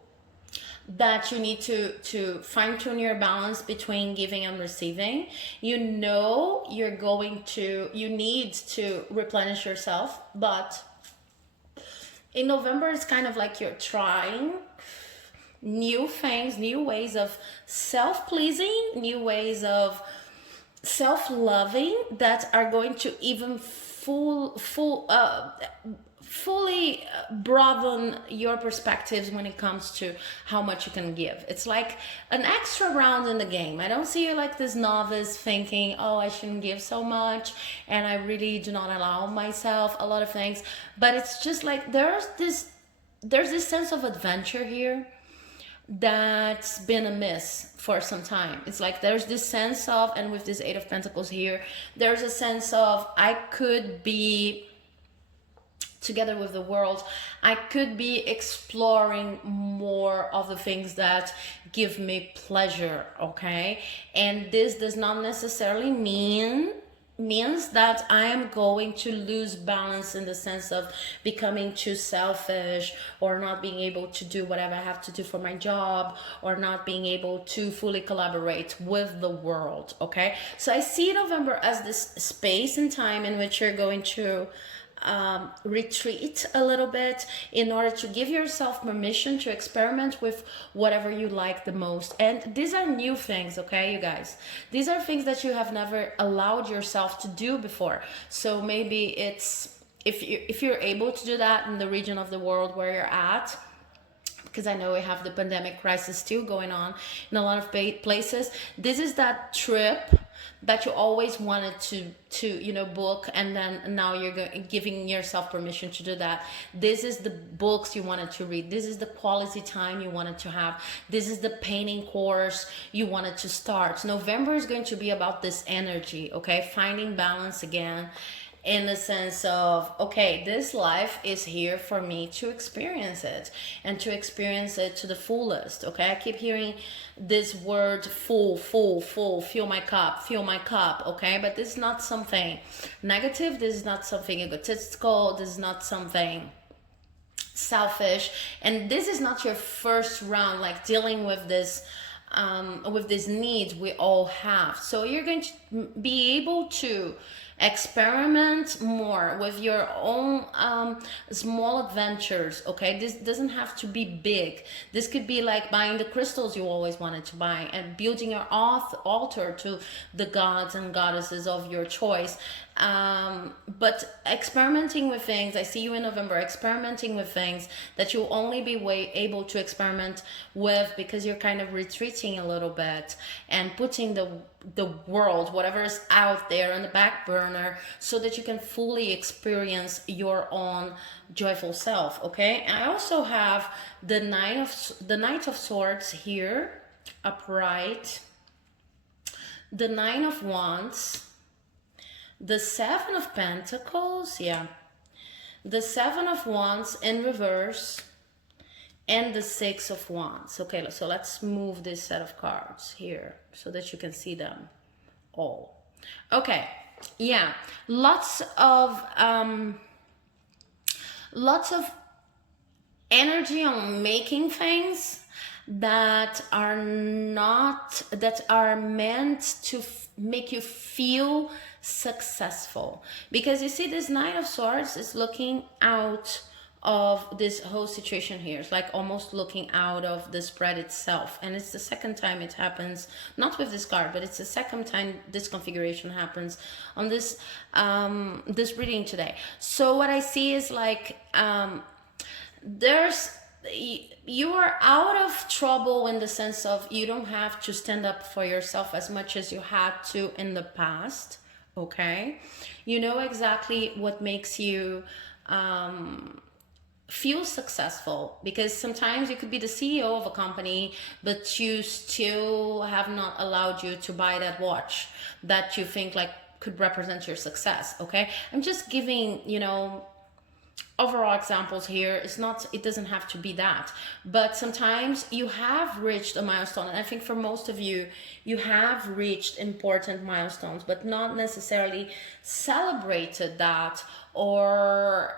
that you need to fine tune your balance between giving and receiving. You know you need to replenish yourself, but in November it's kind of like you're trying new things, new ways of self-pleasing, new ways of self-loving that are going to even fully broaden your perspectives when it comes to how much you can give. It's like an extra round in the game. I don't see you like this novice thinking, oh, I shouldn't give so much and I really do not allow myself a lot of things. But it's just like there's this sense of adventure here that's been amiss for some time. It's like there's this sense of, and with this Eight of Pentacles here, there's a sense of I could be together with the world. I could be exploring more of the things that give me pleasure, okay? And this does not necessarily means that I am going to lose balance in the sense of becoming too selfish or not being able to do whatever I have to do for my job or not being able to fully collaborate with the world, okay? So I see November as this space and time in which you're going to retreat a little bit in order to give yourself permission to experiment with whatever you like the most. And these are new things, okay, you guys? These are things that you have never allowed yourself to do before. So maybe it's, if you're able to do that in the region of the world where you're at, because I know we have the pandemic crisis still going on in a lot of places, this is that trip that you always wanted to book, and then now you're giving yourself permission to do that. This is the books you wanted to read. This is the quality time you wanted to have. This is the painting course you wanted to start. November is going to be about this energy, okay? Finding balance again, in the sense of, okay, this life is here for me to experience it and to experience it to the fullest, okay? I keep hearing this word full, fill my cup, okay? But this is not something negative. This is not something egotistical. This is not something selfish. And this is not your first round, like dealing with this needs we all have. So you're going to be able to experiment more with your own small adventures, okay? This doesn't have to be big. This could be like buying the crystals you always wanted to buy and building your altar to the gods and goddesses of your choice. But experimenting with things, I see you in November experimenting with things that you'll only be able to experiment with because you're kind of retreating a little bit and putting the world, whatever is out there, on the back burner, so that you can fully experience your own joyful self, okay? And I also have the Knight of Swords here, upright, the Nine of Wands, the Seven of Pentacles, the Seven of Wands in reverse, and the Six of Wands. Okay, so let's move this set of cards here so that you can see them all. Okay, lots of energy on making things that are meant to make you feel successful, because you see this Knight of Swords is looking out of this whole situation here. It's like almost looking out of the spread itself, and it's the second time it happens, not with this card, but it's the second time this configuration happens on this this reading today. So what I see is like you are out of trouble in the sense of you don't have to stand up for yourself as much as you had to in the past, okay? You know exactly what makes you feel successful, because sometimes you could be the CEO of a company, but you still have not allowed you to buy that watch that you think like could represent your success, okay? I'm just giving, overall examples here. It doesn't have to be that, but sometimes you have reached a milestone, and I think for most of you, you have reached important milestones, but not necessarily celebrated that or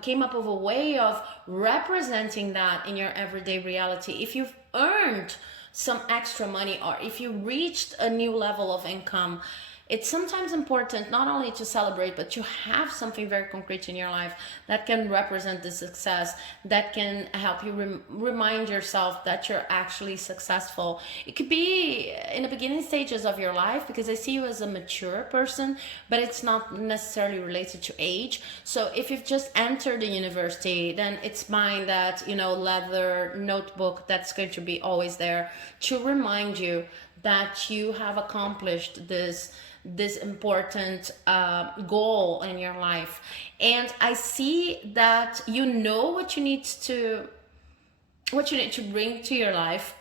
came up with a way of representing that in your everyday reality. If you've earned some extra money, or if you reached a new level of income, it's sometimes important not only to celebrate, but to have something very concrete in your life that can represent the success, that can help you remind yourself that you're actually successful. It could be in the beginning stages of your life, because I see you as a mature person, but it's not necessarily related to age. So if you've just entered the university, then it's fine that, you know, leather notebook that's going to be always there to remind you that you have accomplished this important goal in your life. And I see that you know what you need to bring to your life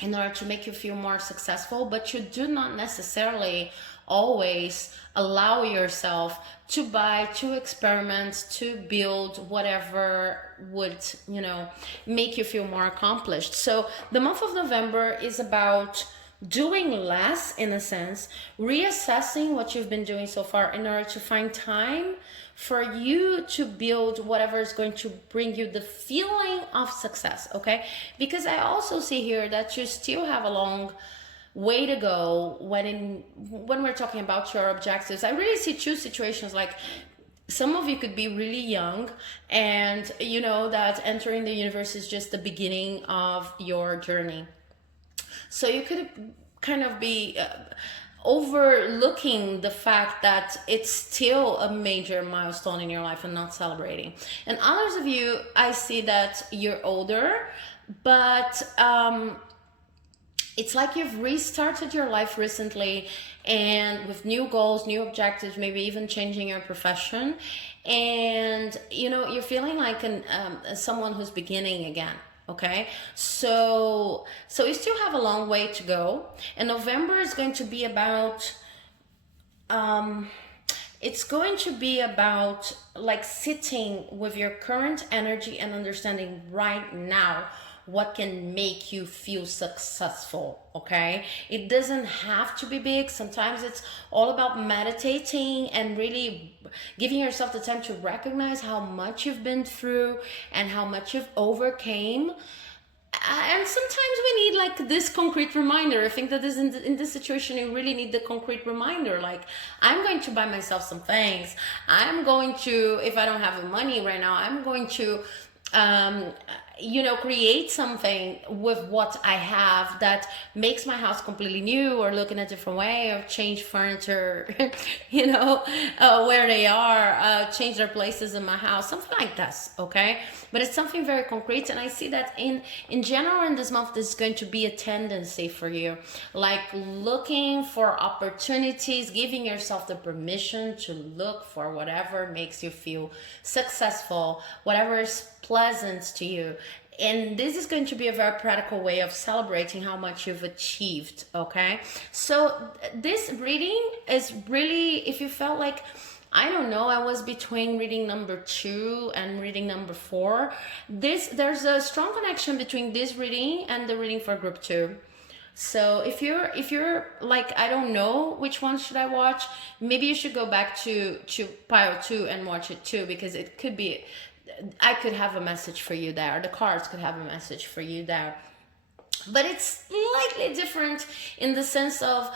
in order to make you feel more successful, but you do not necessarily always allow yourself to buy, to experiment, to build whatever would, you know, make you feel more accomplished. So the month of November is about doing less, in a sense, reassessing what you've been doing so far in order to find time for you to build whatever is going to bring you the feeling of success, okay? Because I also see here that you still have a long way to go when we're talking about your objectives. I really see two situations. Like, some of you could be really young, and you know that entering the universe is just the beginning of your journey. So you could kind of be overlooking the fact that it's still a major milestone in your life and not celebrating. And others of you, I see that you're older, but it's like you've restarted your life recently, and with new goals, new objectives, maybe even changing your profession. And, you know, you're feeling like someone who's beginning again. Okay, so you still have a long way to go, and November is going to be about it's going to be about like sitting with your current energy and understanding right now what can make you feel successful. Okay, it doesn't have to be big. Sometimes it's all about meditating and really giving yourself the time to recognize how much you've been through and how much you've overcame. And sometimes we need like this concrete reminder. I think that in this situation, you really need the concrete reminder. Like, I'm going to buy myself some things. I'm going to, if I don't have the money right now, I'm going to you know, create something with what I have that makes my house completely new, or look in a different way, or change furniture, you know, where they are, change their places in my house, something like this, okay? But it's something very concrete, and I see that in general in this month, this is going to be a tendency for you, like looking for opportunities, giving yourself the permission to look for whatever makes you feel successful, whatever is pleasant to you. And this is going to be a very practical way of celebrating how much you've achieved, okay? So this reading is really, if you felt like, I don't know, I was between reading number 2 and reading number 4, there's a strong connection between this reading and the reading for group 2. So if you're like, I don't know which one should I watch, maybe you should go back to pile 2 and watch it too, because it could be, I could have a message for you there. The cards could have a message for you there. But it's slightly different in the sense of,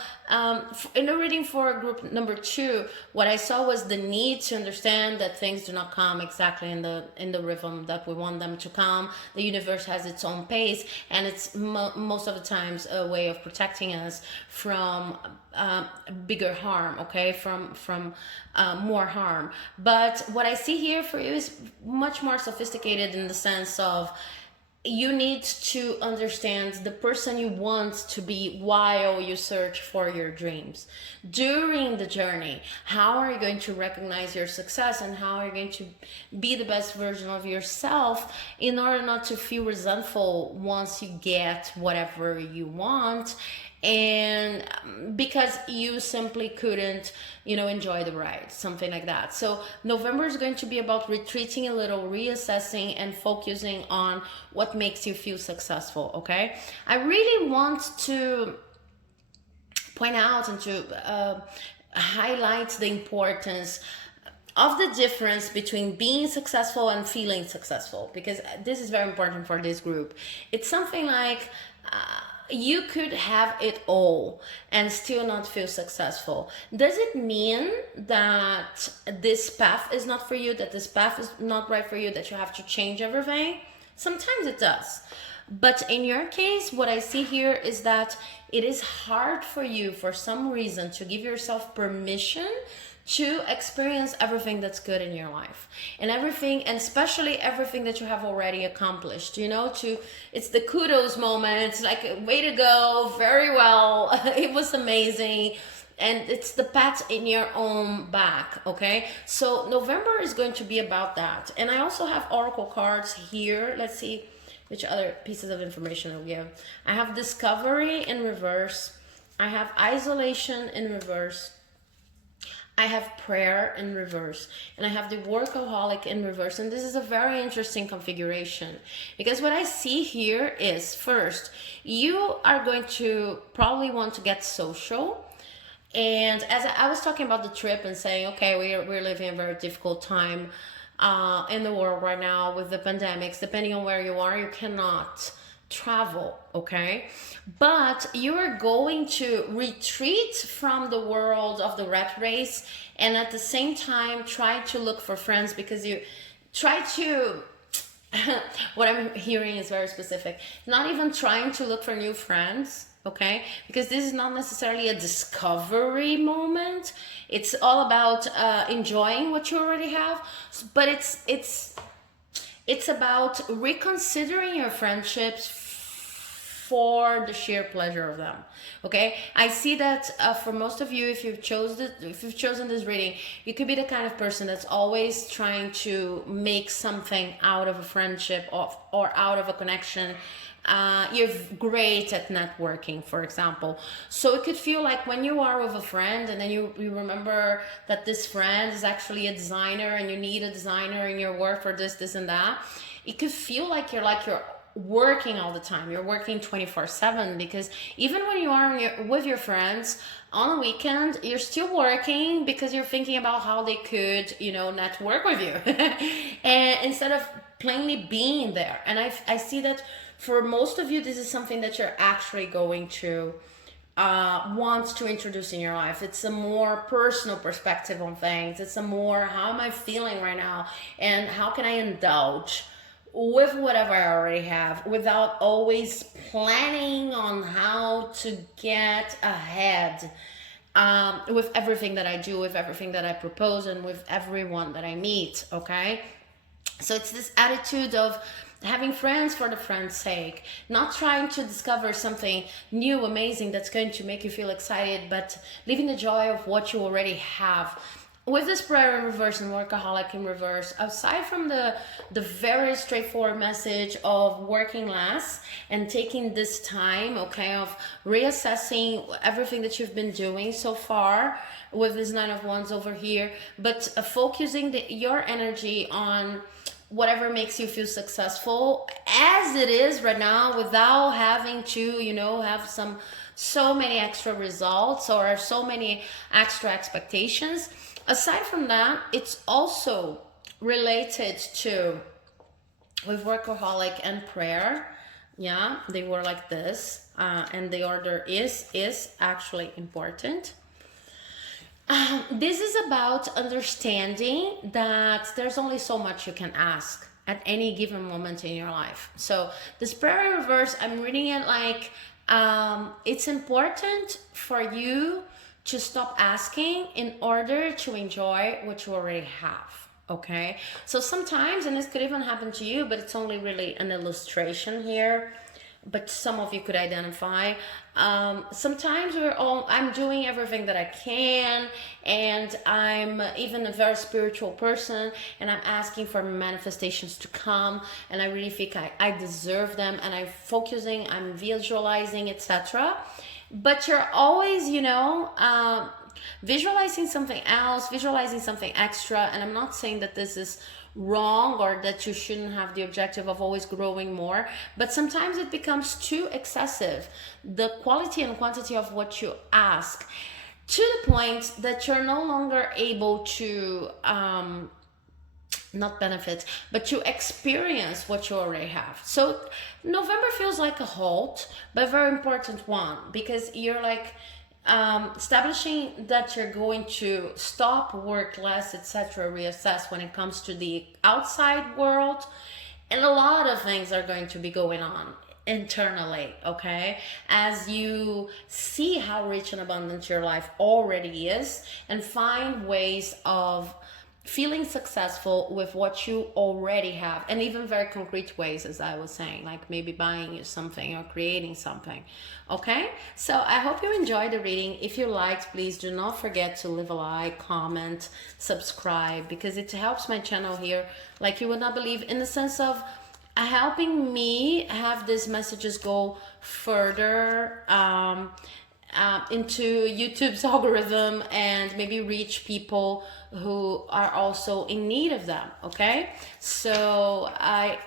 in the reading for group number 2, what I saw was the need to understand that things do not come exactly in the rhythm that we want them to come. The universe has its own pace, and it's most of the times a way of protecting us from bigger harm, okay, from more harm. But what I see here for you is much more sophisticated in the sense of, you need to understand the person you want to be while you search for your dreams. During the journey, how are you going to recognize your success, and how are you going to be the best version of yourself in order not to feel resentful once you get whatever you want, and because you simply couldn't, you know, enjoy the ride, something like that. So November is going to be about retreating a little, reassessing, and focusing on what makes you feel successful, okay? I really want to point out and to highlight the importance. of the difference between being successful and feeling successful, because this is very important for this group. It's something like you could have it all and still not feel successful. Does it mean that this path is not for you, that this path is not right for you, that you have to change everything? Sometimes it does. But in your case, what I see here is that it is hard for you for some reason to give yourself permission to experience everything that's good in your life, and everything, and especially everything that you have already accomplished, you know, to, it's the kudos moment, like, way to go, very well, it was amazing, and it's the pat in your own back. Okay, so November is going to be about that. And I also have oracle cards here. Let's see which other pieces of information I'll give. I have discovery in reverse, I have isolation in reverse, I have prayer in reverse, and I have the workaholic in reverse. And this is a very interesting configuration, because what I see here is, first, you are going to probably want to get social. And as I was talking about the trip and saying, okay, we're living a very difficult time in the world right now with the pandemics. Depending on where you are, you cannot travel, okay? But you are going to retreat from the world of the rat race, and at the same time try to look for friends, because you try to what I'm hearing is very specific. Not even trying to look for new friends, okay? Because this is not necessarily a discovery moment. It's all about enjoying what you already have, but it's about reconsidering your friendships for the sheer pleasure of them. Okay, I see that for most of you, if you've chosen this reading, you could be the kind of person that's always trying to make something out of a friendship or out of a connection. You're great at networking, for example. So it could feel like when you are with a friend and then you remember that this friend is actually a designer and you need a designer in your work for this and that. It could feel like you're working all the time. You're working 24/7, because even when you are with your friends on a weekend, you're still working because you're thinking about how they could, network with you and instead of plainly being there. And I see that for most of you, this is something that you're actually going to want to introduce in your life. It's a more personal perspective on things. It's a more, how am I feeling right now, and how can I indulge with whatever I already have without always planning on how to get ahead with everything that I do, with everything that I propose, and with everyone that I meet. Okay, so it's this attitude of having friends for the friend's sake, not trying to discover something new, amazing, that's going to make you feel excited, but living the joy of what you already have. With this prayer in reverse and workaholic in reverse, aside from the very straightforward message of working less and taking this time, okay, of reassessing everything that you've been doing so far with this Nine of Wands over here, but focusing your energy on whatever makes you feel successful as it is right now, without having to, have so many extra results or so many extra expectations. Aside from that, it's also related to with workaholic and prayer. Yeah, they were like this, and the order is actually important. This is about understanding that there's only so much you can ask at any given moment in your life. So this prayer in reverse, I'm reading it like it's important for you to stop asking in order to enjoy what you already have. Okay, so sometimes, and this could even happen to you, but it's only really an illustration here, but some of you could identify. Sometimes I'm doing everything that I can, and I'm even a very spiritual person, and I'm asking for manifestations to come, and I really think I deserve them, and I'm focusing, I'm visualizing, etc. But you're always, visualizing something else, visualizing something extra. And I'm not saying that this is wrong or that you shouldn't have the objective of always growing more, but sometimes it becomes too excessive, the quality and quantity of what you ask. to the point that you're no longer able to not benefit, but to experience what you already have. So November feels like a halt, but a very important one, because you're like establishing that you're going to stop, work less, etc., reassess when it comes to the outside world, and a lot of things are going to be going on internally, okay, as you see how rich and abundant your life already is, and find ways of feeling successful with what you already have, and even very concrete ways, as I was saying, like maybe buying you something or creating something. Okay, so I hope you enjoyed the reading. If you liked, please do not forget to leave a like, comment, subscribe, because it helps my channel here like you would not believe, in the sense of helping me have these messages go further into YouTube's algorithm, and maybe reach people who are also in need of them. Okay, so I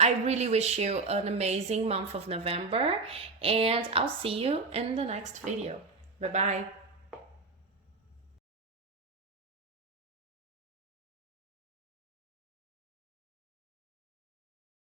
really wish you an amazing month of November, and I'll see you in the next video. Bye bye.